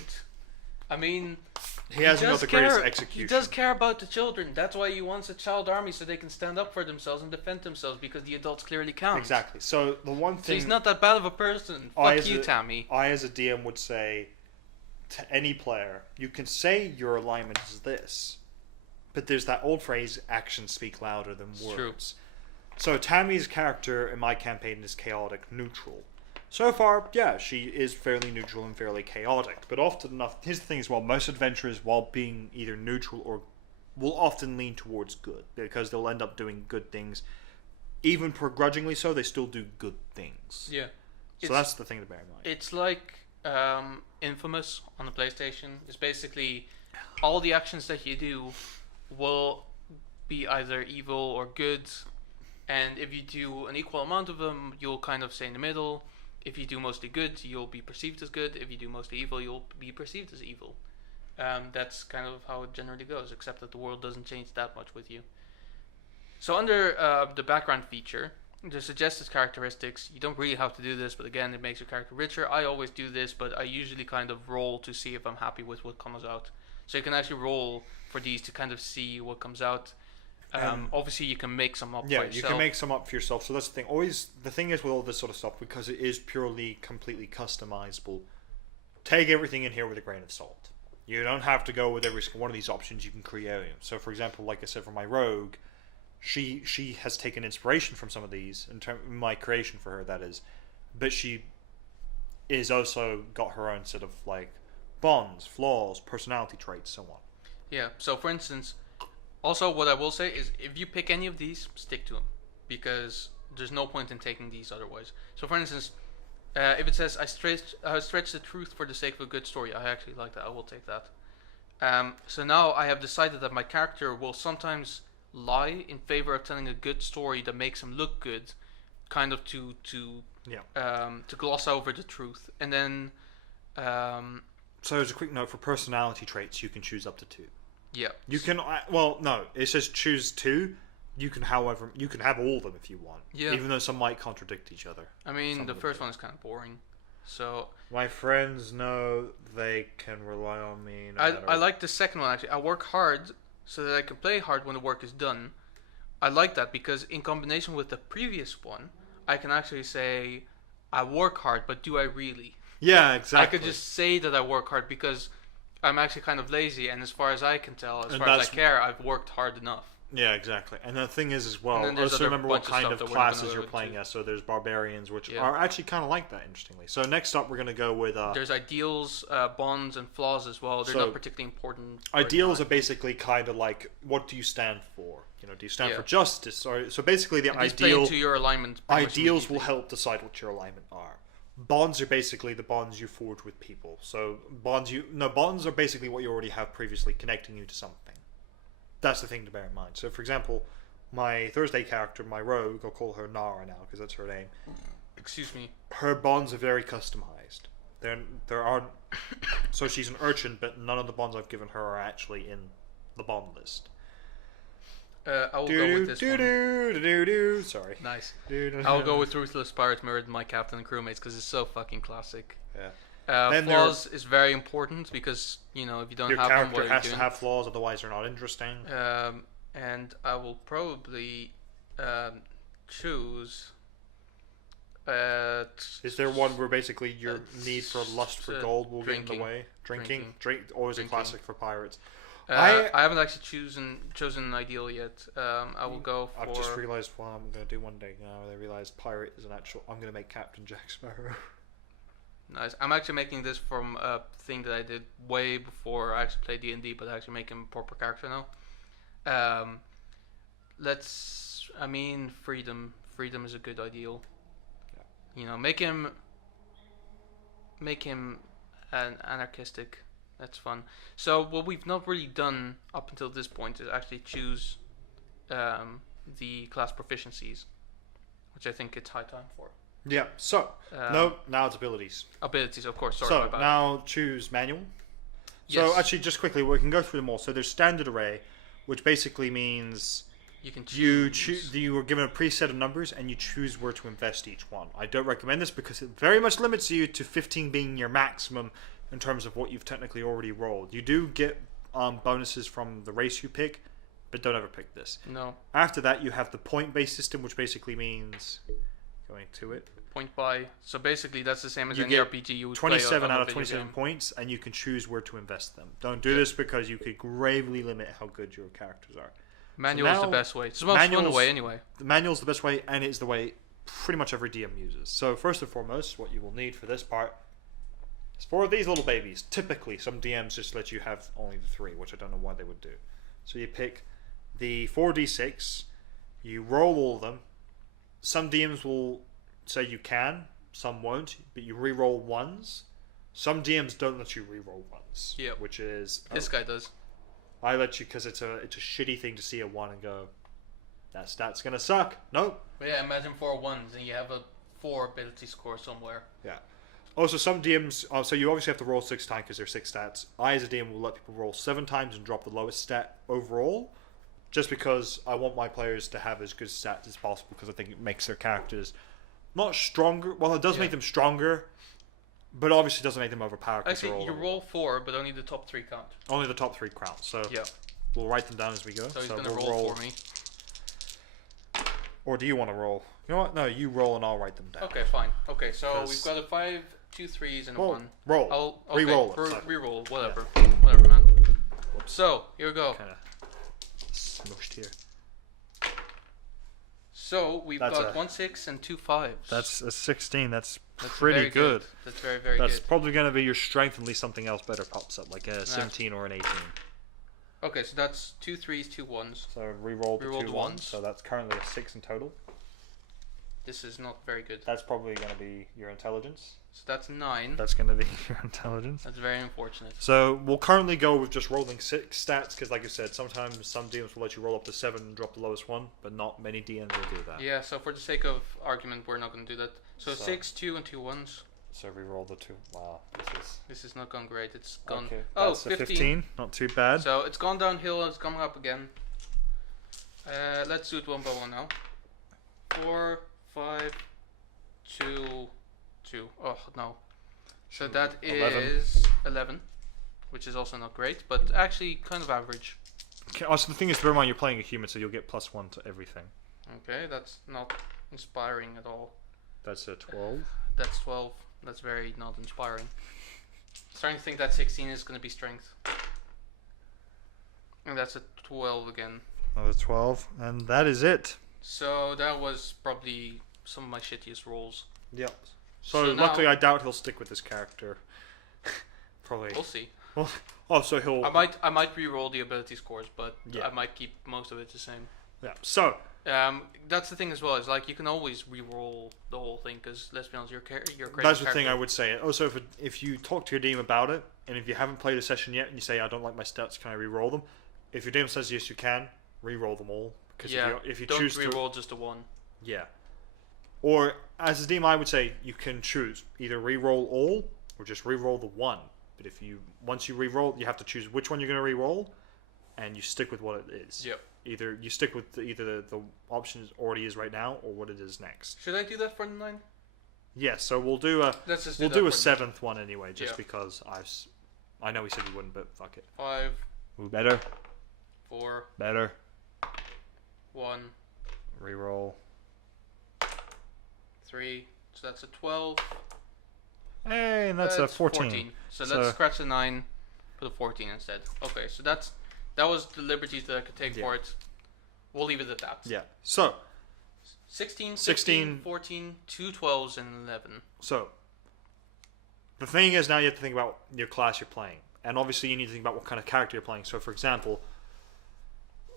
I mean, he hasn't got does the greatest care- execution. He does care about the children. That's why he wants a child army so they can stand up for themselves and defend themselves, because the adults clearly count. Exactly. So the one So thing he's not that bad of a person. I, Fuck as you, a- Tammy. I, as a DM, would say to any player, you can say your alignment is this, but there's that old phrase, actions speak louder than It's words. So Tammy's character in my campaign is chaotic neutral. So far, yeah, she is fairly neutral and fairly chaotic, but often enough, here's the thing as well, most adventurers, while being either neutral or will often lean towards good, because they'll end up doing good things. Even begrudgingly so, they still do good things. Yeah. So that's the thing to bear in mind. It's like Infamous on the PlayStation. It's basically all the actions that you do will be either evil or good, and if you do an equal amount of them, you'll kind of stay in the middle. if you do mostly good, you'll be perceived as good. If you do mostly evil, you'll be perceived as evil. That's kind of how it generally goes, except that the world doesn't change that much with you. So under the background feature, the suggested characteristics, you don't really have to do this, but again, it makes your character richer. I always do this, but I usually kind of roll to see if I'm happy with what comes out. So you can actually roll for these to kind of see what comes out. Obviously, you can make some up for yourself. Yeah, you can make some up for yourself. So that's the thing. The thing is with all this sort of stuff, because it is purely, completely customizable, take everything in here with a grain of salt. You don't have to go with every single one of these options. You can create them. So, for example, like I said, for my rogue, she has taken inspiration from some of these, my creation for her, that is. But she is also got her own set of, like, bonds, flaws, personality traits, so on. Yeah, so for instance... Also, what I will say is, if you pick any of these, stick to them, because there's no point in taking these otherwise. So, for instance, if it says, I stretch the truth for the sake of a good story, I actually like that, I will take that. So now I have decided that my character will sometimes lie in favor of telling a good story that makes him look good, kind of to gloss over the truth. And then... So, as a quick note, for personality traits, you can choose up to 2. Yeah. You can, well, no, it says choose 2. You can have all of them if you want. Yeah. Even though some might contradict each other. I mean, the first one is kind of boring. So... My friends know they can rely on me. I like the second one, actually. I work hard so that I can play hard when the work is done. I like that because in combination with the previous one, I can actually say, I work hard, but do I really? Yeah, exactly. I could just say that I work hard because... I'm actually kind of lazy, and as far as I can tell, as far as I care, I've worked hard enough. Yeah, exactly. And the thing is as well, also remember what kind of classes you're playing as. So there's barbarians, which are actually kind of like that, interestingly. So next up, we're going to go with... there's ideals, bonds, and flaws as well. They're not particularly important. Ideals are basically kind of like, what do you stand for? You know, do you stand for justice? So basically the ideal... to your alignment. Ideals will help decide what your alignment are. Bonds are basically the bonds you forge with people. So bonds are basically what you already have previously connecting you to something. That's the thing to bear in mind. So for example, my Thursday character, my rogue, I'll call her Nara now because that's her name. Excuse me. Her bonds are very customized. There aren't. So she's an urchin, but none of the bonds I've given her are actually in the bond list. I will go with this one. Sorry. Nice. I'll go with Ruthless Pirate Mirrored My Captain and Crewmates because it's so fucking classic. Yeah. Flaws is very important because, if you don't have them, what are you doing? Your character has to have flaws, otherwise they're not interesting. And I will probably choose... is there one where basically your need for lust for gold will get in the way? Drinking. Always a classic for pirates. I haven't actually chosen an ideal yet. I will go for... I've just realised what I'm going to do one day now. I realised pirate is an actual... I'm going to make Captain Jack Sparrow. Nice. I'm actually making this from a thing that I did way before I actually played D&D, but I actually make him a proper character now. Freedom. Freedom is a good ideal. Yeah. Make him an anarchistic... That's fun. So what we've not really done up until this point is actually choose the class proficiencies, which I think it's high time for. Yeah. So now it's abilities. Abilities, of course. Sorry. So now choose manual. So actually, just quickly, we can go through them all. So there's standard array, which basically means you can choose. You are given a preset of numbers, and you choose where to invest each one. I don't recommend this because it very much limits you to 15 being your maximum. In terms of what you've technically already rolled. You do get bonuses from the race you pick, but don't ever pick this. No. After that, you have the point-based system, which basically means... Going to it. Point buy. So basically, that's the same as you any RPG you would 27 play out of 27 points, and you can choose where to invest them. Don't do this because you could gravely limit how good your characters are. Manual is the best way. It's the most fun way anyway. The manual is the best way, and it's the way pretty much every DM uses. So first and foremost, what you will need for this part... For these little babies, typically some DMs just let you have only the 3, which I don't know why they would do. So you pick the 4d6, you roll all of them. Some DMs will say you can, some won't, but you re-roll ones. Some DMs don't let you re-roll ones. Yeah. Which is... This guy does. I let you because it's a shitty thing to see a 1 and go, that stat's gonna suck. Nope. But yeah, imagine 4 1s and you have a 4 ability score somewhere. Yeah. Also, some DMs. So you obviously have to roll 6 times because there's 6 stats. I, as a DM, will let people roll 7 times and drop the lowest stat overall, just because I want my players to have as good stats as possible. Because I think it makes their characters not stronger. Well, it does make them stronger, but obviously doesn't make them overpowered. Actually, you roll 4, but only the top 3 count. Only the top 3 count. So Yeah. we'll write them down as we go. So he's we'll gonna roll for me. Or do you want to roll? You know what? No, you roll and I'll write them down. Okay, fine. Okay, so 'Cause- we've got a 5, 2 3s, and a Well, 1. roll. Okay, Re-roll it, sorry. Re-roll, whatever. Whatever, man. So, here we go. Kind of smushed here. So, we've That's got a- 1 6 and 2 5s. That's a 16. That's That's pretty very good. That's very, very That's good. probably going to be your strength unless something else better pops up, like a 17 or an 18. Okay, so that's 2 3s, 2 1s. So re-roll the Re-roll 2 the 1s. ones. So that's currently a 6 in total. This is not very good. That's probably going to be your intelligence. So that's 9. That's going to be your intelligence. That's very unfortunate. So we'll currently go with just rolling 6 stats because, like I said, sometimes some DMs will let you roll up to 7 and drop the lowest one, but not many DMs will do that. Yeah, so for the sake of argument, we're not going to do that. So So- 6, 2, and 2 1s. So re-roll the 2. Wow, This is not gone great. It's gone. okay. Oh, That's a 15. Not too bad. So it's gone downhill. It's coming up again. Let's do it one by one now. 4, 5, 2, 2. Oh no. So that 11. is 11, which is also not great, but actually kind of average. Okay, also, the thing is, bear in mind you're playing a human, so you'll get +1 to everything. Okay, that's not inspiring at all. That's a 12. That's 12. That's very not inspiring. Starting to think that 16 is going to be strength. And that's a 12 again. Another 12, and that is it. So that was probably some of my shittiest rolls. Yep. So, So luckily, now- I doubt he'll stick with this character. Probably. We'll see. Oh, so he'll. I might re-roll the ability scores, but Yeah. I might keep most of it the same. Yeah. So That's the thing as well. Is like you can always re-roll the whole thing because let's be honest, your creating that's the thing I character- would say. Also, if you talk to your DM about it, and if you haven't played a session yet, and you say I don't like my stats, can I re-roll them? If your DM says yes, you can re-roll them all. Because Yeah. if you don't choose re-roll just a 1. yeah. Or as a DM, I would say you can choose either re-roll all or just re-roll the 1. But if you once you re-roll, you have to choose which one you're going to re-roll, and you stick with what it is. Yep. Either you stick with either the option it already is right now or what it is next. Should I do that for the 9? Yeah, so we'll do a Let's just we'll that do for a the 7th one anyway, just Yeah. because I know we said we wouldn't, but fuck it. 5, Ooh, better, 4, better. 1, Reroll. 3. So that's a 12. Hey, and that's a 14. So So- let's scratch the 9, put a 14 instead. Okay, so that was the liberties that I could take Yeah. for it. We'll leave it at that. Yeah. So 16, 16, 16, 14, 2 12s, and 11. So, the thing is now you have to think about your class you're playing, and obviously you need to think about what kind of character you're playing. So, for example,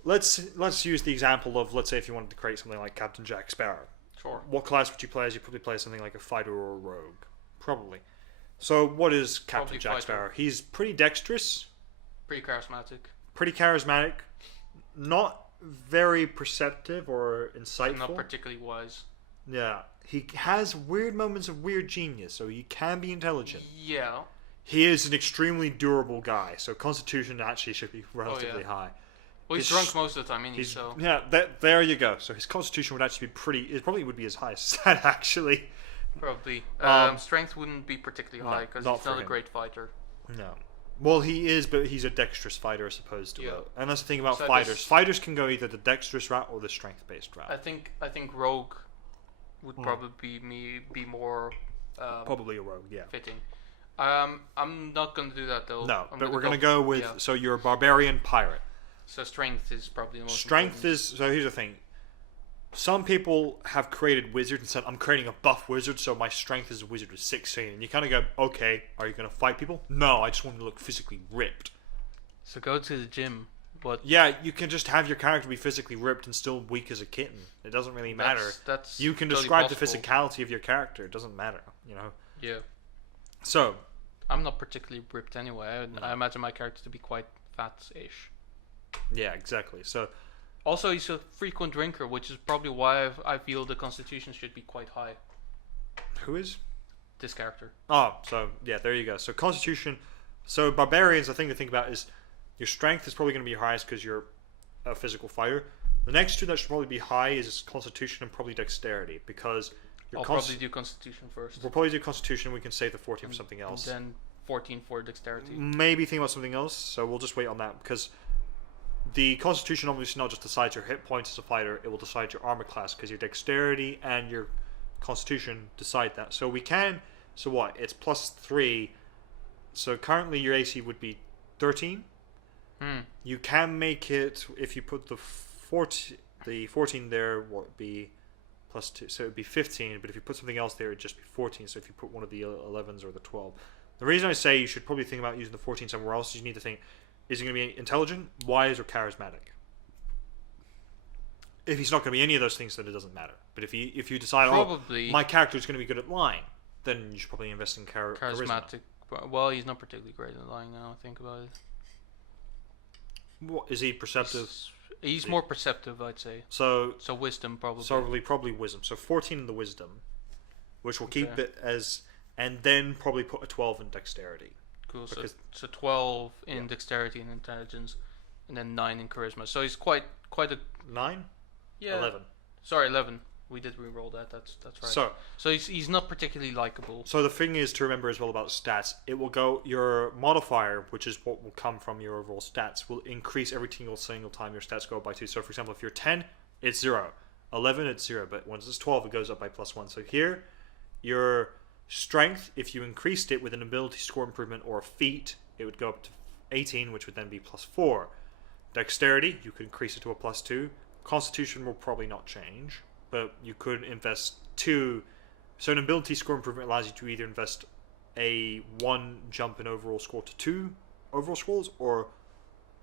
let's use the example of, let's say if you wanted to create something like Captain Jack Sparrow. Sure. What class would you play as? You probably play something like a fighter or a rogue, probably. So, what is Captain Probably Jack fighter. Sparrow? He's pretty dexterous, Pretty charismatic. pretty charismatic, not very perceptive or insightful. Not particularly wise. Yeah, he has weird moments of weird genius, so he can be intelligent. Yeah. He is an extremely durable guy, so constitution actually should be relatively high. Well, he's His- drunk most of the time, isn't he? He's, So yeah, there you go. So his constitution would actually be pretty. It probably would be his highest stat actually. probably. Um, Strength wouldn't be particularly no, high because not he's for not a him. great fighter. No. Well, he is, but he's a dexterous fighter as opposed to Yeah. and that's the thing about So I fighters. guess- Fighters can go either the dexterous route or the strength-based route. I think Rogue would probably be more Probably a rogue, yeah. fitting. I'm not gonna do that though. No, I'm but we're gonna go with. yeah. So you're a barbarian pirate. So strength is probably the most. Strength important. is so. Here's the thing. Some people have created wizards and said, "I'm creating a buff wizard, so my strength as a wizard is 16." And you kind of go, "Okay, are you going to fight people?" No, I just want to look physically ripped. So go to the gym. But Yeah, you can just have your character be physically ripped and still weak as a kitten. It doesn't really matter. That's You can totally describe possible. the physicality of your character. It doesn't matter, Yeah. So I'm not particularly ripped anyway. I imagine my character to be quite fat-ish. yeah, exactly. So Also, he's a frequent drinker, which is probably why I feel the constitution should be quite high. Who is? This character. Oh, so yeah, there you go. So Constitution. So barbarians, the thing to think about is your strength is probably going to be highest because you're a physical fighter. The next two that should probably be high is Constitution and probably Dexterity because I'll probably do Constitution first. We'll probably do Constitution. We can save the 14 for something else. And then 14 for Dexterity. Maybe think about something else. So we'll just wait on that because the Constitution obviously not just decides your hit points as a fighter. It will decide your armor class because your Dexterity and your Constitution decide that. So we can. So what? It's +3. So currently your AC would be 13. You can make it if you put the 14 there. What would be +2? So it would be 15. But if you put something else there, it'd just be 14. So if you put one of the 11s or the 12, the reason I say you should probably think about using the 14 somewhere else is you need to think: is he going to be intelligent, wise, or charismatic? If he's not going to be any of those things, then it doesn't matter. But if you decide, Probably. my character is going to be good at lying, then you should probably invest in charisma. Charismatic. Well, he's not particularly great at lying now. I think about it. What, is he perceptive? He's more perceptive, I'd say. So Wisdom probably. probably wisdom. So 14 in the wisdom, which will keep Okay. it as, and then probably put a 12 in dexterity. Cool. Because- 12 in Dexterity and Intelligence, and then 9 in Charisma. So he's quite a 9, yeah. 11. Sorry, 11. We did re-roll that. That's right. So he's not particularly likable. So the thing is to remember as well about stats, it will go, your modifier, which is what will come from your overall stats, will increase every single time your stats go up by 2. So for example, if you're 10, it's 0. 11, it's 0. But once it's 12, it goes up by +1. So here, your strength, if you increased it with an ability score improvement or a feat, it would go up to 18, which would then be +4. Dexterity, you could increase it to a +2. Constitution will probably not change, but you could invest 2. So an ability score improvement allows you to either invest a 1 jump in overall score to 2 overall scores, or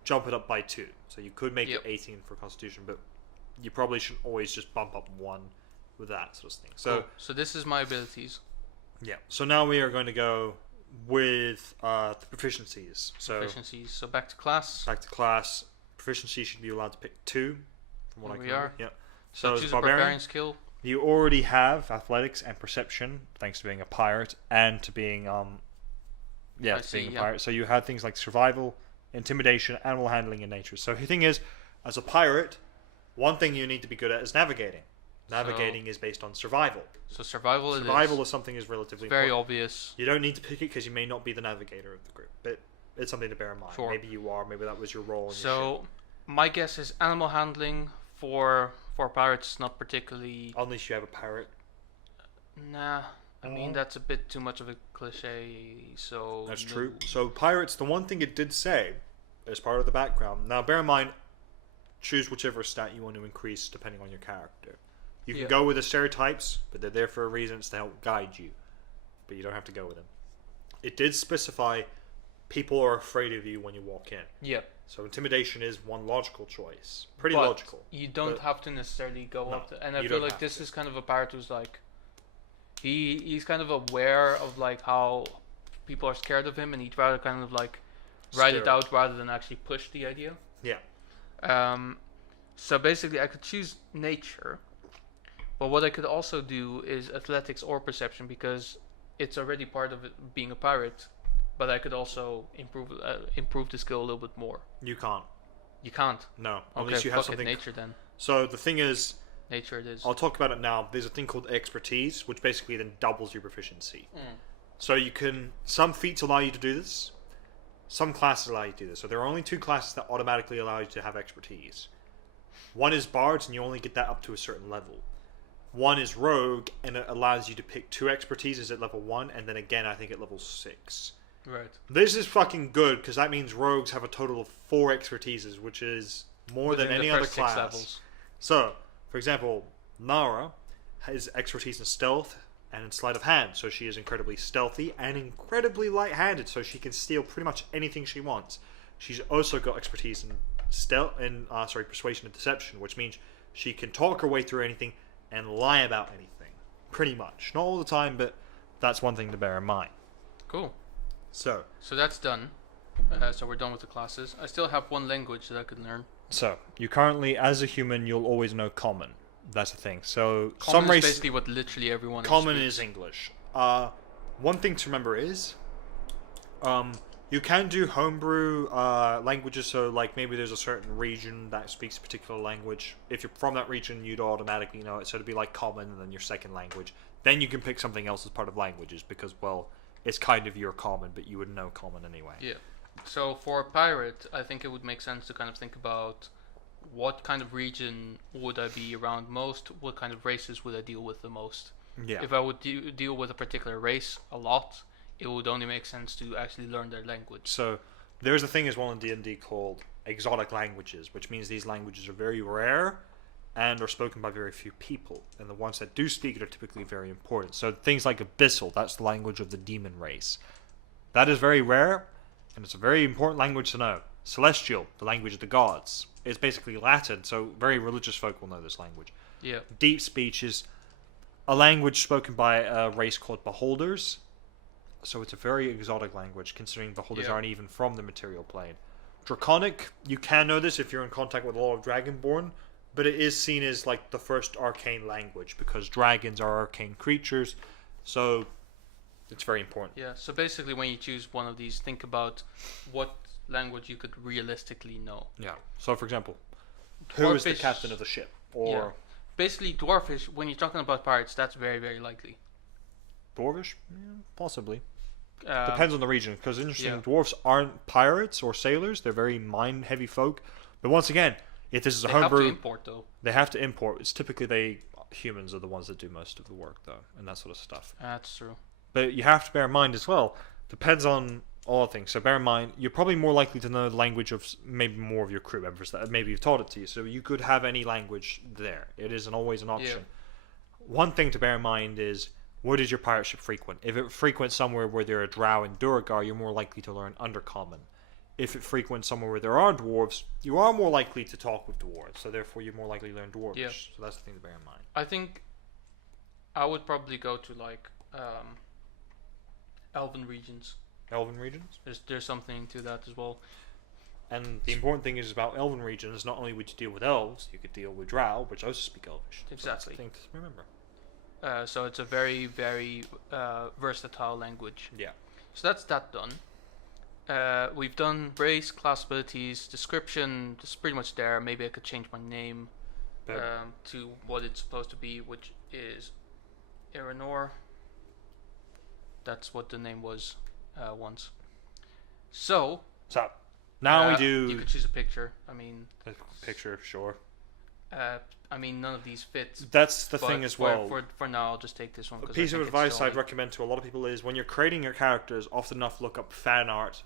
jump it up by 2. So you could make it 18 for Constitution, but you probably shouldn't always just bump up 1 with that sort of thing. So Cool. So this is my abilities. yeah. So now we are going to go with the proficiencies. So Efficiencies. So back to class. back to class. Proficiency should be allowed to pick 2, from what Here I we can remember. are. Yeah. So as choose a barbarian skill. you already have athletics and perception, thanks to being a pirate and to being I to see, being a yeah. pirate. So you had things like survival, intimidation, animal handling, and nature. So the thing is, as a pirate, one thing you need to be good at is navigating. Navigating is based on survival. So survival. Survival is something is relatively It's very important. obvious. You don't need to pick it because you may not be the navigator of the group, but it's something to bear in mind. Sure. Maybe you are. Maybe that was your role. In your So my guess is animal handling for pirates not particularly. ship. Unless you have a pirate. Nah. I mean that's a bit too much of a cliche. So That's no. true. So pirates, the one thing it did say, as part of the background. Now, bear in mind, choose whichever stat you want to increase depending on your character. You can Yeah. go with the stereotypes, but they're there for a reason. It's to help guide you, but you don't have to go with them. It did specify people are afraid of you when you walk in. Yeah. So intimidation is one logical choice. Pretty But logical. You don't but- have to necessarily go No, up to, and I you feel don't like have this to. is kind of a pirate who's like he's kind of aware of like how people are scared of him, and he'd rather kind of like write it Scare. out rather than actually push the idea. Yeah. So basically I could choose nature, but what I could also do is athletics or perception because it's already part of it being a pirate, but I could also improve the skill a little bit more. You can't. You can't. No. Okay, Unless you have fuck something. it, nature then. So the thing is, Nature it is. I'll talk about it now. There's a thing called expertise, which basically then doubles your proficiency. So you can, some feats allow you to do this, some classes allow you to do this. So there are only 2 classes that automatically allow you to have expertise. One is bards, and you only get that up to a certain level. One is rogue, and it allows you to pick 2 expertises at level 1, and then again I think at level 6. Right. This is fucking good because that means rogues have a total of 4 expertises, which is more Within than the any other first 6 class. levels. So, for example, Nara has expertise in stealth and in sleight of hand, so she is incredibly stealthy and incredibly light-handed, so she can steal pretty much anything she wants. She's also got expertise in persuasion and deception, which means she can talk her way through anything and lie about anything, pretty much. Not all the time, but that's one thing to bear in mind. Cool. So that's done. So we're done with the classes. I still have one language that I could learn. you currently, as a human, you'll always know Common. That's the thing. So Common some is races. basically what literally everyone Common speaks. is English. One thing to remember is, you can do homebrew languages. So like maybe there's a certain region that speaks a particular language. If you're from that region, you'd automatically know it. So it'd be like common and then your second language. Then you can pick something else as part of languages because well, it's kind of your common, but you would know common anyway. Yeah. So for a pirate, I think it would make sense to kind of think about what kind of region would I be around most? What kind of races would I deal with the most? Yeah. If I would deal with a particular race a lot, it would only make sense to actually learn their language. So there's a thing as well in D&D called exotic languages, which means these languages are very rare and are spoken by very few people. And the ones that do speak it are typically very important. So things like Abyssal, that's the language of the demon race. That is very rare, and it's a very important language to know. Celestial, the language of the gods. It's basically Latin, so very religious folk will know this language. Yeah. Deep speech is a language spoken by a race called Beholders. So it's a very exotic language, considering Beholders Yeah. aren't even from the material plane. Draconic, you can know this if you're in contact with a lot of Dragonborn, but it is seen as like the first arcane language because dragons are arcane creatures, so it's very important. Yeah. So basically, when you choose one of these, think about what language you could realistically know. Yeah. So for example, who is the Dwarfish- captain of the ship? Or Yeah. Basically, dwarfish. When you're talking about pirates, that's very, very likely. Dwarvish? Yeah, possibly. Um, Depends on the region, because interesting, yeah. dwarves aren't pirates or sailors. They're very mind-heavy folk. But once again, if this is a They have to homebrew, import though. they have to import. It's typically humans are the ones that do most of the work, though, and that sort of stuff. That's true. But you have to bear in mind as well, depends on all things. So bear in mind, you're probably more likely to know the language of maybe more of your crew members that maybe you've taught it to you. So you could have any language there. It isn't always an option. One thing to bear in mind is, where does your pirate ship frequent? If it frequents somewhere where there are drow and Duergar, you're more likely to learn Undercommon. If it frequents somewhere where there are dwarves, you are more likely to talk with dwarves. So therefore, you're more likely to learn Dwarvish. Yeah. So that's the thing to bear in mind. I think I would probably go to like Elven regions. Elven regions. There's something to that as well. And the important thing is about Elven regions, not only would you deal with elves, you could deal with drow, which also speak Elvish. So that's the Exactly. thing to remember. So it's a very, very versatile language. Yeah. So that's that done. We've done race, class abilities, description. It's pretty much there. Maybe I could change my name But to what it's supposed to be, which is Erenor. That's what the name was once. So now we You do could choose a picture. I mean, a picture, sure. none of these fit. That's the but thing as well. For now, I'll just take this one. A 'cause I piece of think it's advice the I'd only- recommend to a lot of people is when you're creating your characters, often enough look up fan art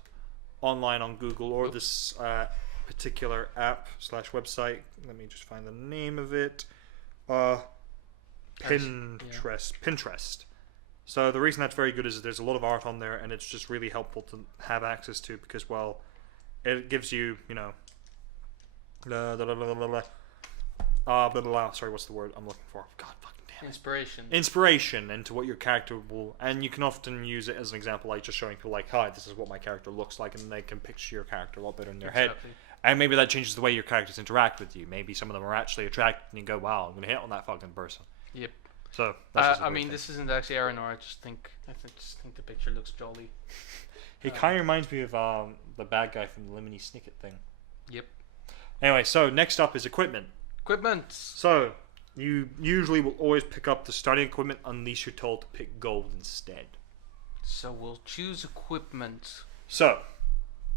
online on Google or this particular app / website. Let me just find the name of it. Pinterest. So the reason that's very good is there's a lot of art on there, and it's just really helpful to have access to because, well, it gives you, sorry, what's the word I'm looking for? God fucking damn it. Inspiration into what your character will, and you can often use it as an example, like just showing people like, hi, this is what my character looks like, and they can picture your character a lot better in their head. Exactly. And maybe that changes the way your characters interact with you. Maybe some of them are actually attracted, and you go, wow, I'm gonna hit on that fucking person. Yep. So that's just a I great mean, thing. this isn't actually Aranor. I just think the picture looks jolly. He kind of reminds me of the bad guy from the Lemony Snicket thing. Yep. Anyway, so next up is equipment. Equipment. So you usually will always pick up the starting equipment unless you're told to pick gold instead. So we'll choose equipment. So,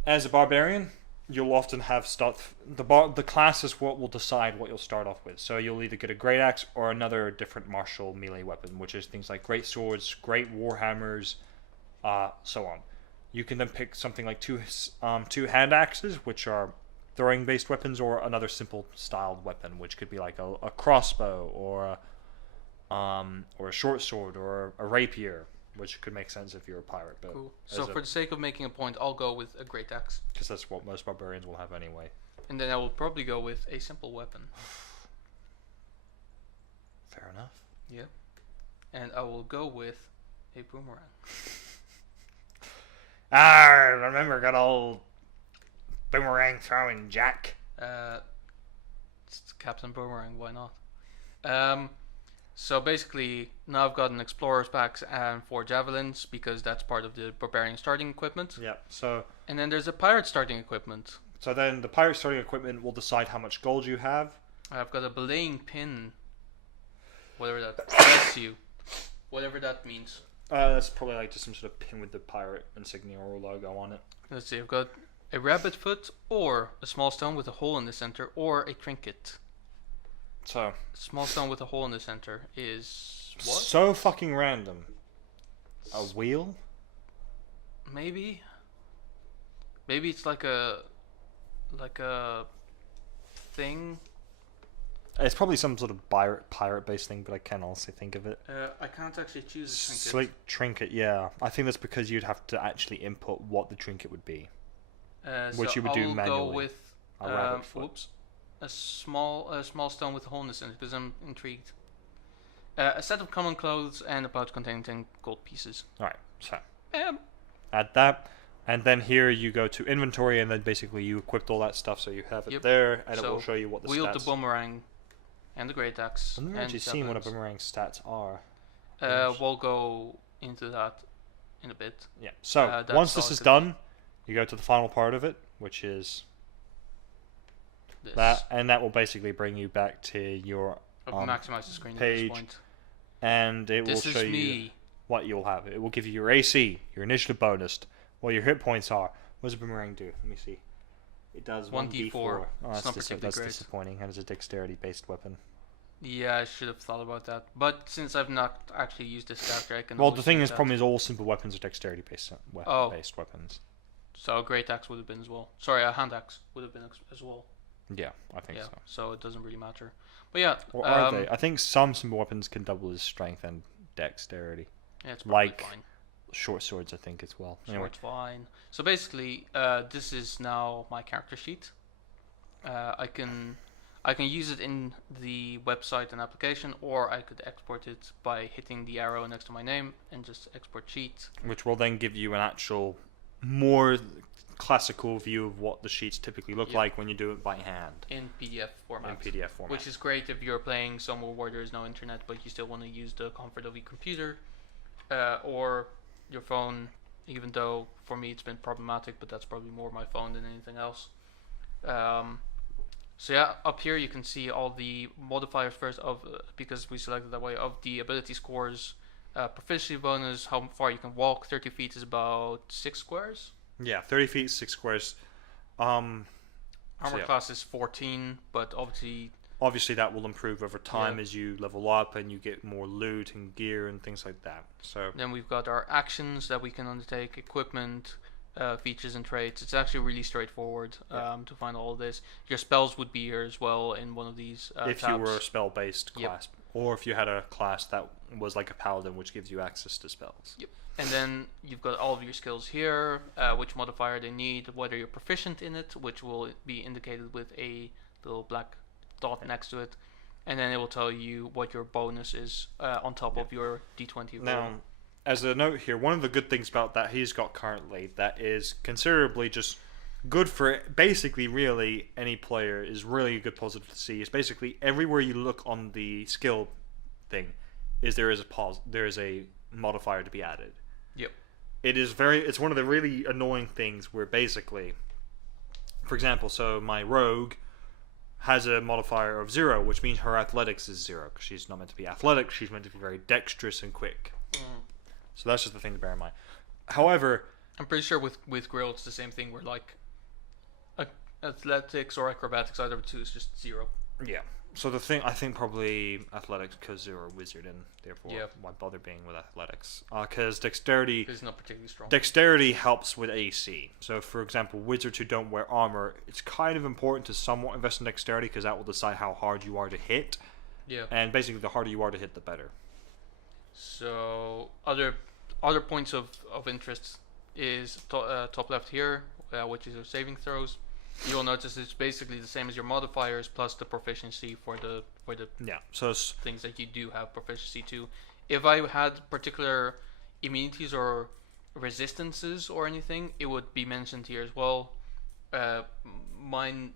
as a barbarian, you'll often have stuff. The class is what will decide what you'll start off with. So you'll either get a great axe or another different martial melee weapon, which is things like great swords, great warhammers, so on. You can then pick something like two hand axes, which are throwing based weapons, or another simple styled weapon, which could be like a crossbow or a short sword or a rapier, which could make sense if you're a pirate. But Cool. So for the sake of making a point, I'll go with a great axe, because that's what most barbarians will have anyway. and then I will probably go with a simple weapon. Fair enough. Yep. And I will go with a boomerang. Remember good old boomerang throwing Jack. It's Captain Boomerang. Why not? So basically, now I've got an explorer's pack and 4 javelins because that's part of the barbarian starting equipment. Yeah. So And then there's a pirate starting equipment. then the pirate starting equipment will decide how much gold you have. I've got a belaying pin, whatever that gets you, whatever that means. That's probably like just some sort of pin with the pirate insignia or logo on it. Let's see, I've got a rabbit foot or a small stone with a hole in the center or a trinket. So Small stone with a hole in the center is what? so fucking random. A wheel? Maybe it's like a thing. It's probably some sort of pirate-based thing, but I can't honestly think of it. I can't actually choose a trinket. Slate trinket, yeah. I think that's because you'd have to actually input what the trinket would be. Which you would do I'll manually. go with A rabbit foot. whoops, a small stone with a hole in the center because I'm intrigued. A set of common clothes and a pouch containing 10 gold pieces. Alright, so Um, add that. And then here you go to inventory, and then basically you equipped all that stuff, so you have it Yep. there, and it So, will show you what the wield stats. the boomerang and the great axe. I've never and actually seen what a javelins. boomerang stats are. We'll go into that in a bit. Yeah. So That's once this all is I could- done, you go to the final part of it, which is This. that, and that will basically bring you back to your I've maximized the screen at page. this point. and it This will is show you me. what you'll have. It will give you your AC, your initiative bonus, what your hit points are. What does a boomerang do? Let me see. It does 1d4. Oh, It's that's, not particularly that's great. disappointing. And it's a dexterity-based weapon. Yeah, I should have thought about that. But since I've not actually used this character, I can. Well, the always thing use is, that. problem is all simple weapons are dexterity-based Oh. weapons. So a great axe would have been as well. Sorry, a hand axe would have been as well. Yeah, I think Yeah, so. so it doesn't really matter. But yeah, Or are they? I think some simple weapons can double as strength and dexterity. yeah, it's probably like- fine. Short swords, I think, as well. Anyway, Short's fine. So basically, this is now my character sheet. I can use it in the website and application, or I could export it by hitting the arrow next to my name and just export sheet. which will then give you an actual, more classical view of what the sheets typically look Yeah. like when you do it by hand In PDF format. in PDF format. Which is great if you're playing somewhere where there's no internet, but you still want to use the comfort of your computer or your phone. Even though for me it's been problematic, but that's probably more my phone than anything else. So yeah, up here you can see all the modifiers first of because we selected that way of the ability scores, proficiency bonus, how far you can walk. 30 feet is about 6 squares. Yeah, 30 feet, 6 squares. Armor yeah. class is 14, but Obviously, that will improve over time Yeah. as you level up and you get more loot and gear and things like that. So, then we've got our actions that we can undertake, equipment, features and traits. It's actually really straightforward to find all of this. Your spells would be here as well in one of these if tabs. you were a spell-based Yep. class, or if you had a class that was like a paladin, which gives you access to spells. Yep. And then you've got all of your skills here, which modifier they need, whether you're proficient in it, which will be indicated with a little black dot next to it, and then it will tell you what your bonus is on top of your D20 roll. Now, as a note here, one of the good things about that he's got currently that is considerably just good for basically really any player is really a good positive to see is basically everywhere you look on the skill thing is there is a modifier to be added. Yep. It's one of the really annoying things where basically, for example, so my rogue has a modifier of 0, which means her athletics is 0 because she's not meant to be athletic, she's meant to be very dexterous and quick. So that's just the thing to bear in mind. However, I'm pretty sure with Grill it's the same thing where like athletics or acrobatics, either of the two is just 0. yeah. So the thing, I think probably athletics because they're a wizard and therefore Yeah. why bother being with athletics? Because dexterity It's not particularly strong. Dexterity helps with AC. So, for example, wizards who don't wear armor, it's kind of important to somewhat invest in dexterity because that will decide how hard you are to hit. Yeah. And basically, the harder you are to hit, the better. So other points of interest is top left here, which is your saving throws. You'll notice it's basically the same as your modifiers plus the proficiency for the Yeah. So, it's, things that you do have proficiency to. If I had particular immunities or resistances or anything, it would be mentioned here as well. Mine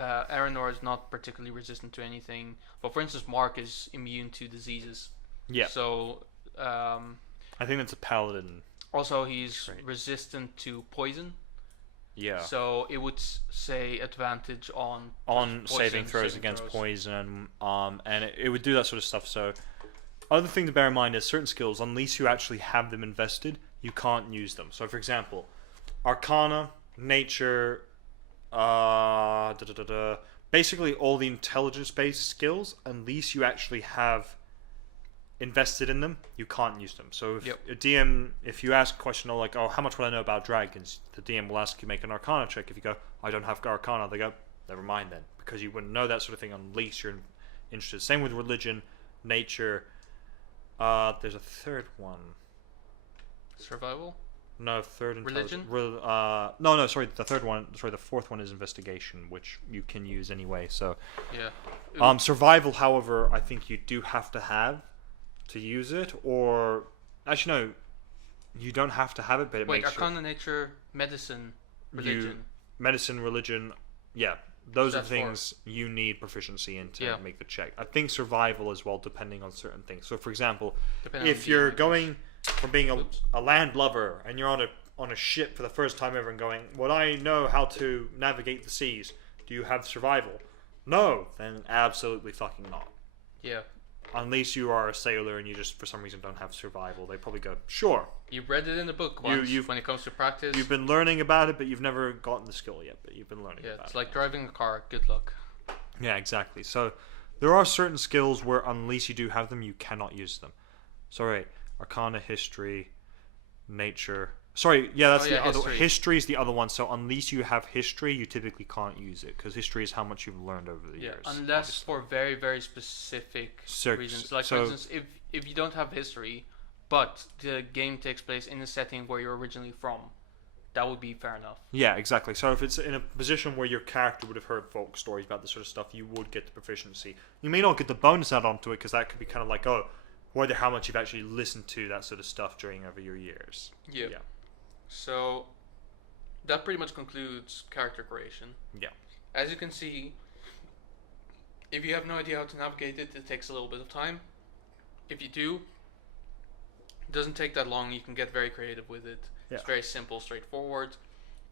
Aranor is not particularly resistant to anything. But for instance, Mark is immune to diseases. Yeah. So I think that's a paladin. also he's Trait. resistant to poison. Yeah. So it would say advantage on On poison, saving throws saving against throws. poison, and it would do that sort of stuff. So, other thing to bear in mind is certain skills, unless you actually have them invested, you can't use them. So, for example, Arcana, Nature, basically all the intelligence-based skills, unless you actually have invested in them, you can't use them. So if Yep. a DM, if you ask a question like, oh, how much would I know about dragons? The DM will ask you make an Arcana check. If you go, I don't have Arcana, they go, never mind then, because you wouldn't know that sort of thing unless you're interested. Same with religion, nature. There's a third one. Survival. No, third Religion? No, sorry. The third one. Sorry, the fourth one is investigation, which you can use anyway. So, Yeah. survival, however, I think you do have to have to use it, or actually no, you don't have to have it, but it Wait, makes Arcana, Nature, Medicine, Religion. medicine, religion, yeah, those are That's things you need proficiency in to Yeah. make the check. I think survival as well, depending on certain things. So, for example, Depending on if the you're DM, I guess. going from being Oops. a land lover and you're on a ship for the first time ever and going, would I know how to navigate the seas? Do you have survival? No, then absolutely fucking not. Yeah. Unless you are a sailor and you just for some reason don't have survival, they probably go, sure, You read it in the book once. you've- when it comes to practice. you've been learning about it, but you've never gotten the skill yet, but you've been learning Yeah, about it's it. like driving a car. Good luck. Yeah, exactly. So there are certain skills where unless you do have them, you cannot use them. Sorry, Arcana, History, Nature. Sorry, yeah, that's Oh, the yeah, other. history. History is the other one. So unless you have history, you typically can't use it because history is how much you've learned over the Yeah, years. unless obviously. for very very specific Circ- reasons. Like so- for instance, if you don't have history, but the game takes place in a setting where you're originally from, that would be fair enough. Yeah, exactly. So if it's in a position where your character would have heard folk stories about this sort of stuff, you would get the proficiency. You may not get the bonus add onto it because that could be kind of like, oh, whether how much you've actually listened to that sort of stuff during over your years. Yeah. So that pretty much concludes character creation. Yeah. As you can see, if you have no idea how to navigate it, it takes a little bit of time. If you do, it doesn't take that long. You can get very creative with it. It's Yeah. very simple, straightforward.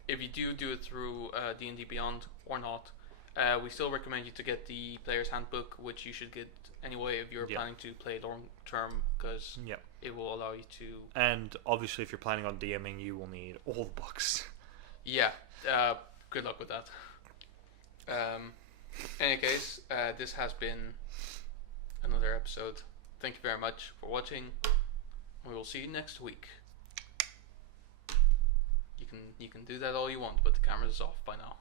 If you do it through D&D Beyond or not, we still recommend you to get the Player's Handbook, which you should get anyway if you're Yeah. planning to play long term, because Yeah. it will allow you to. And obviously, if you're planning on DMing, you will need all the books. Yeah, good luck with that. In any case, this has been another episode. Thank you very much for watching. We will see you next week. You can do that all you want, but the camera's off by now.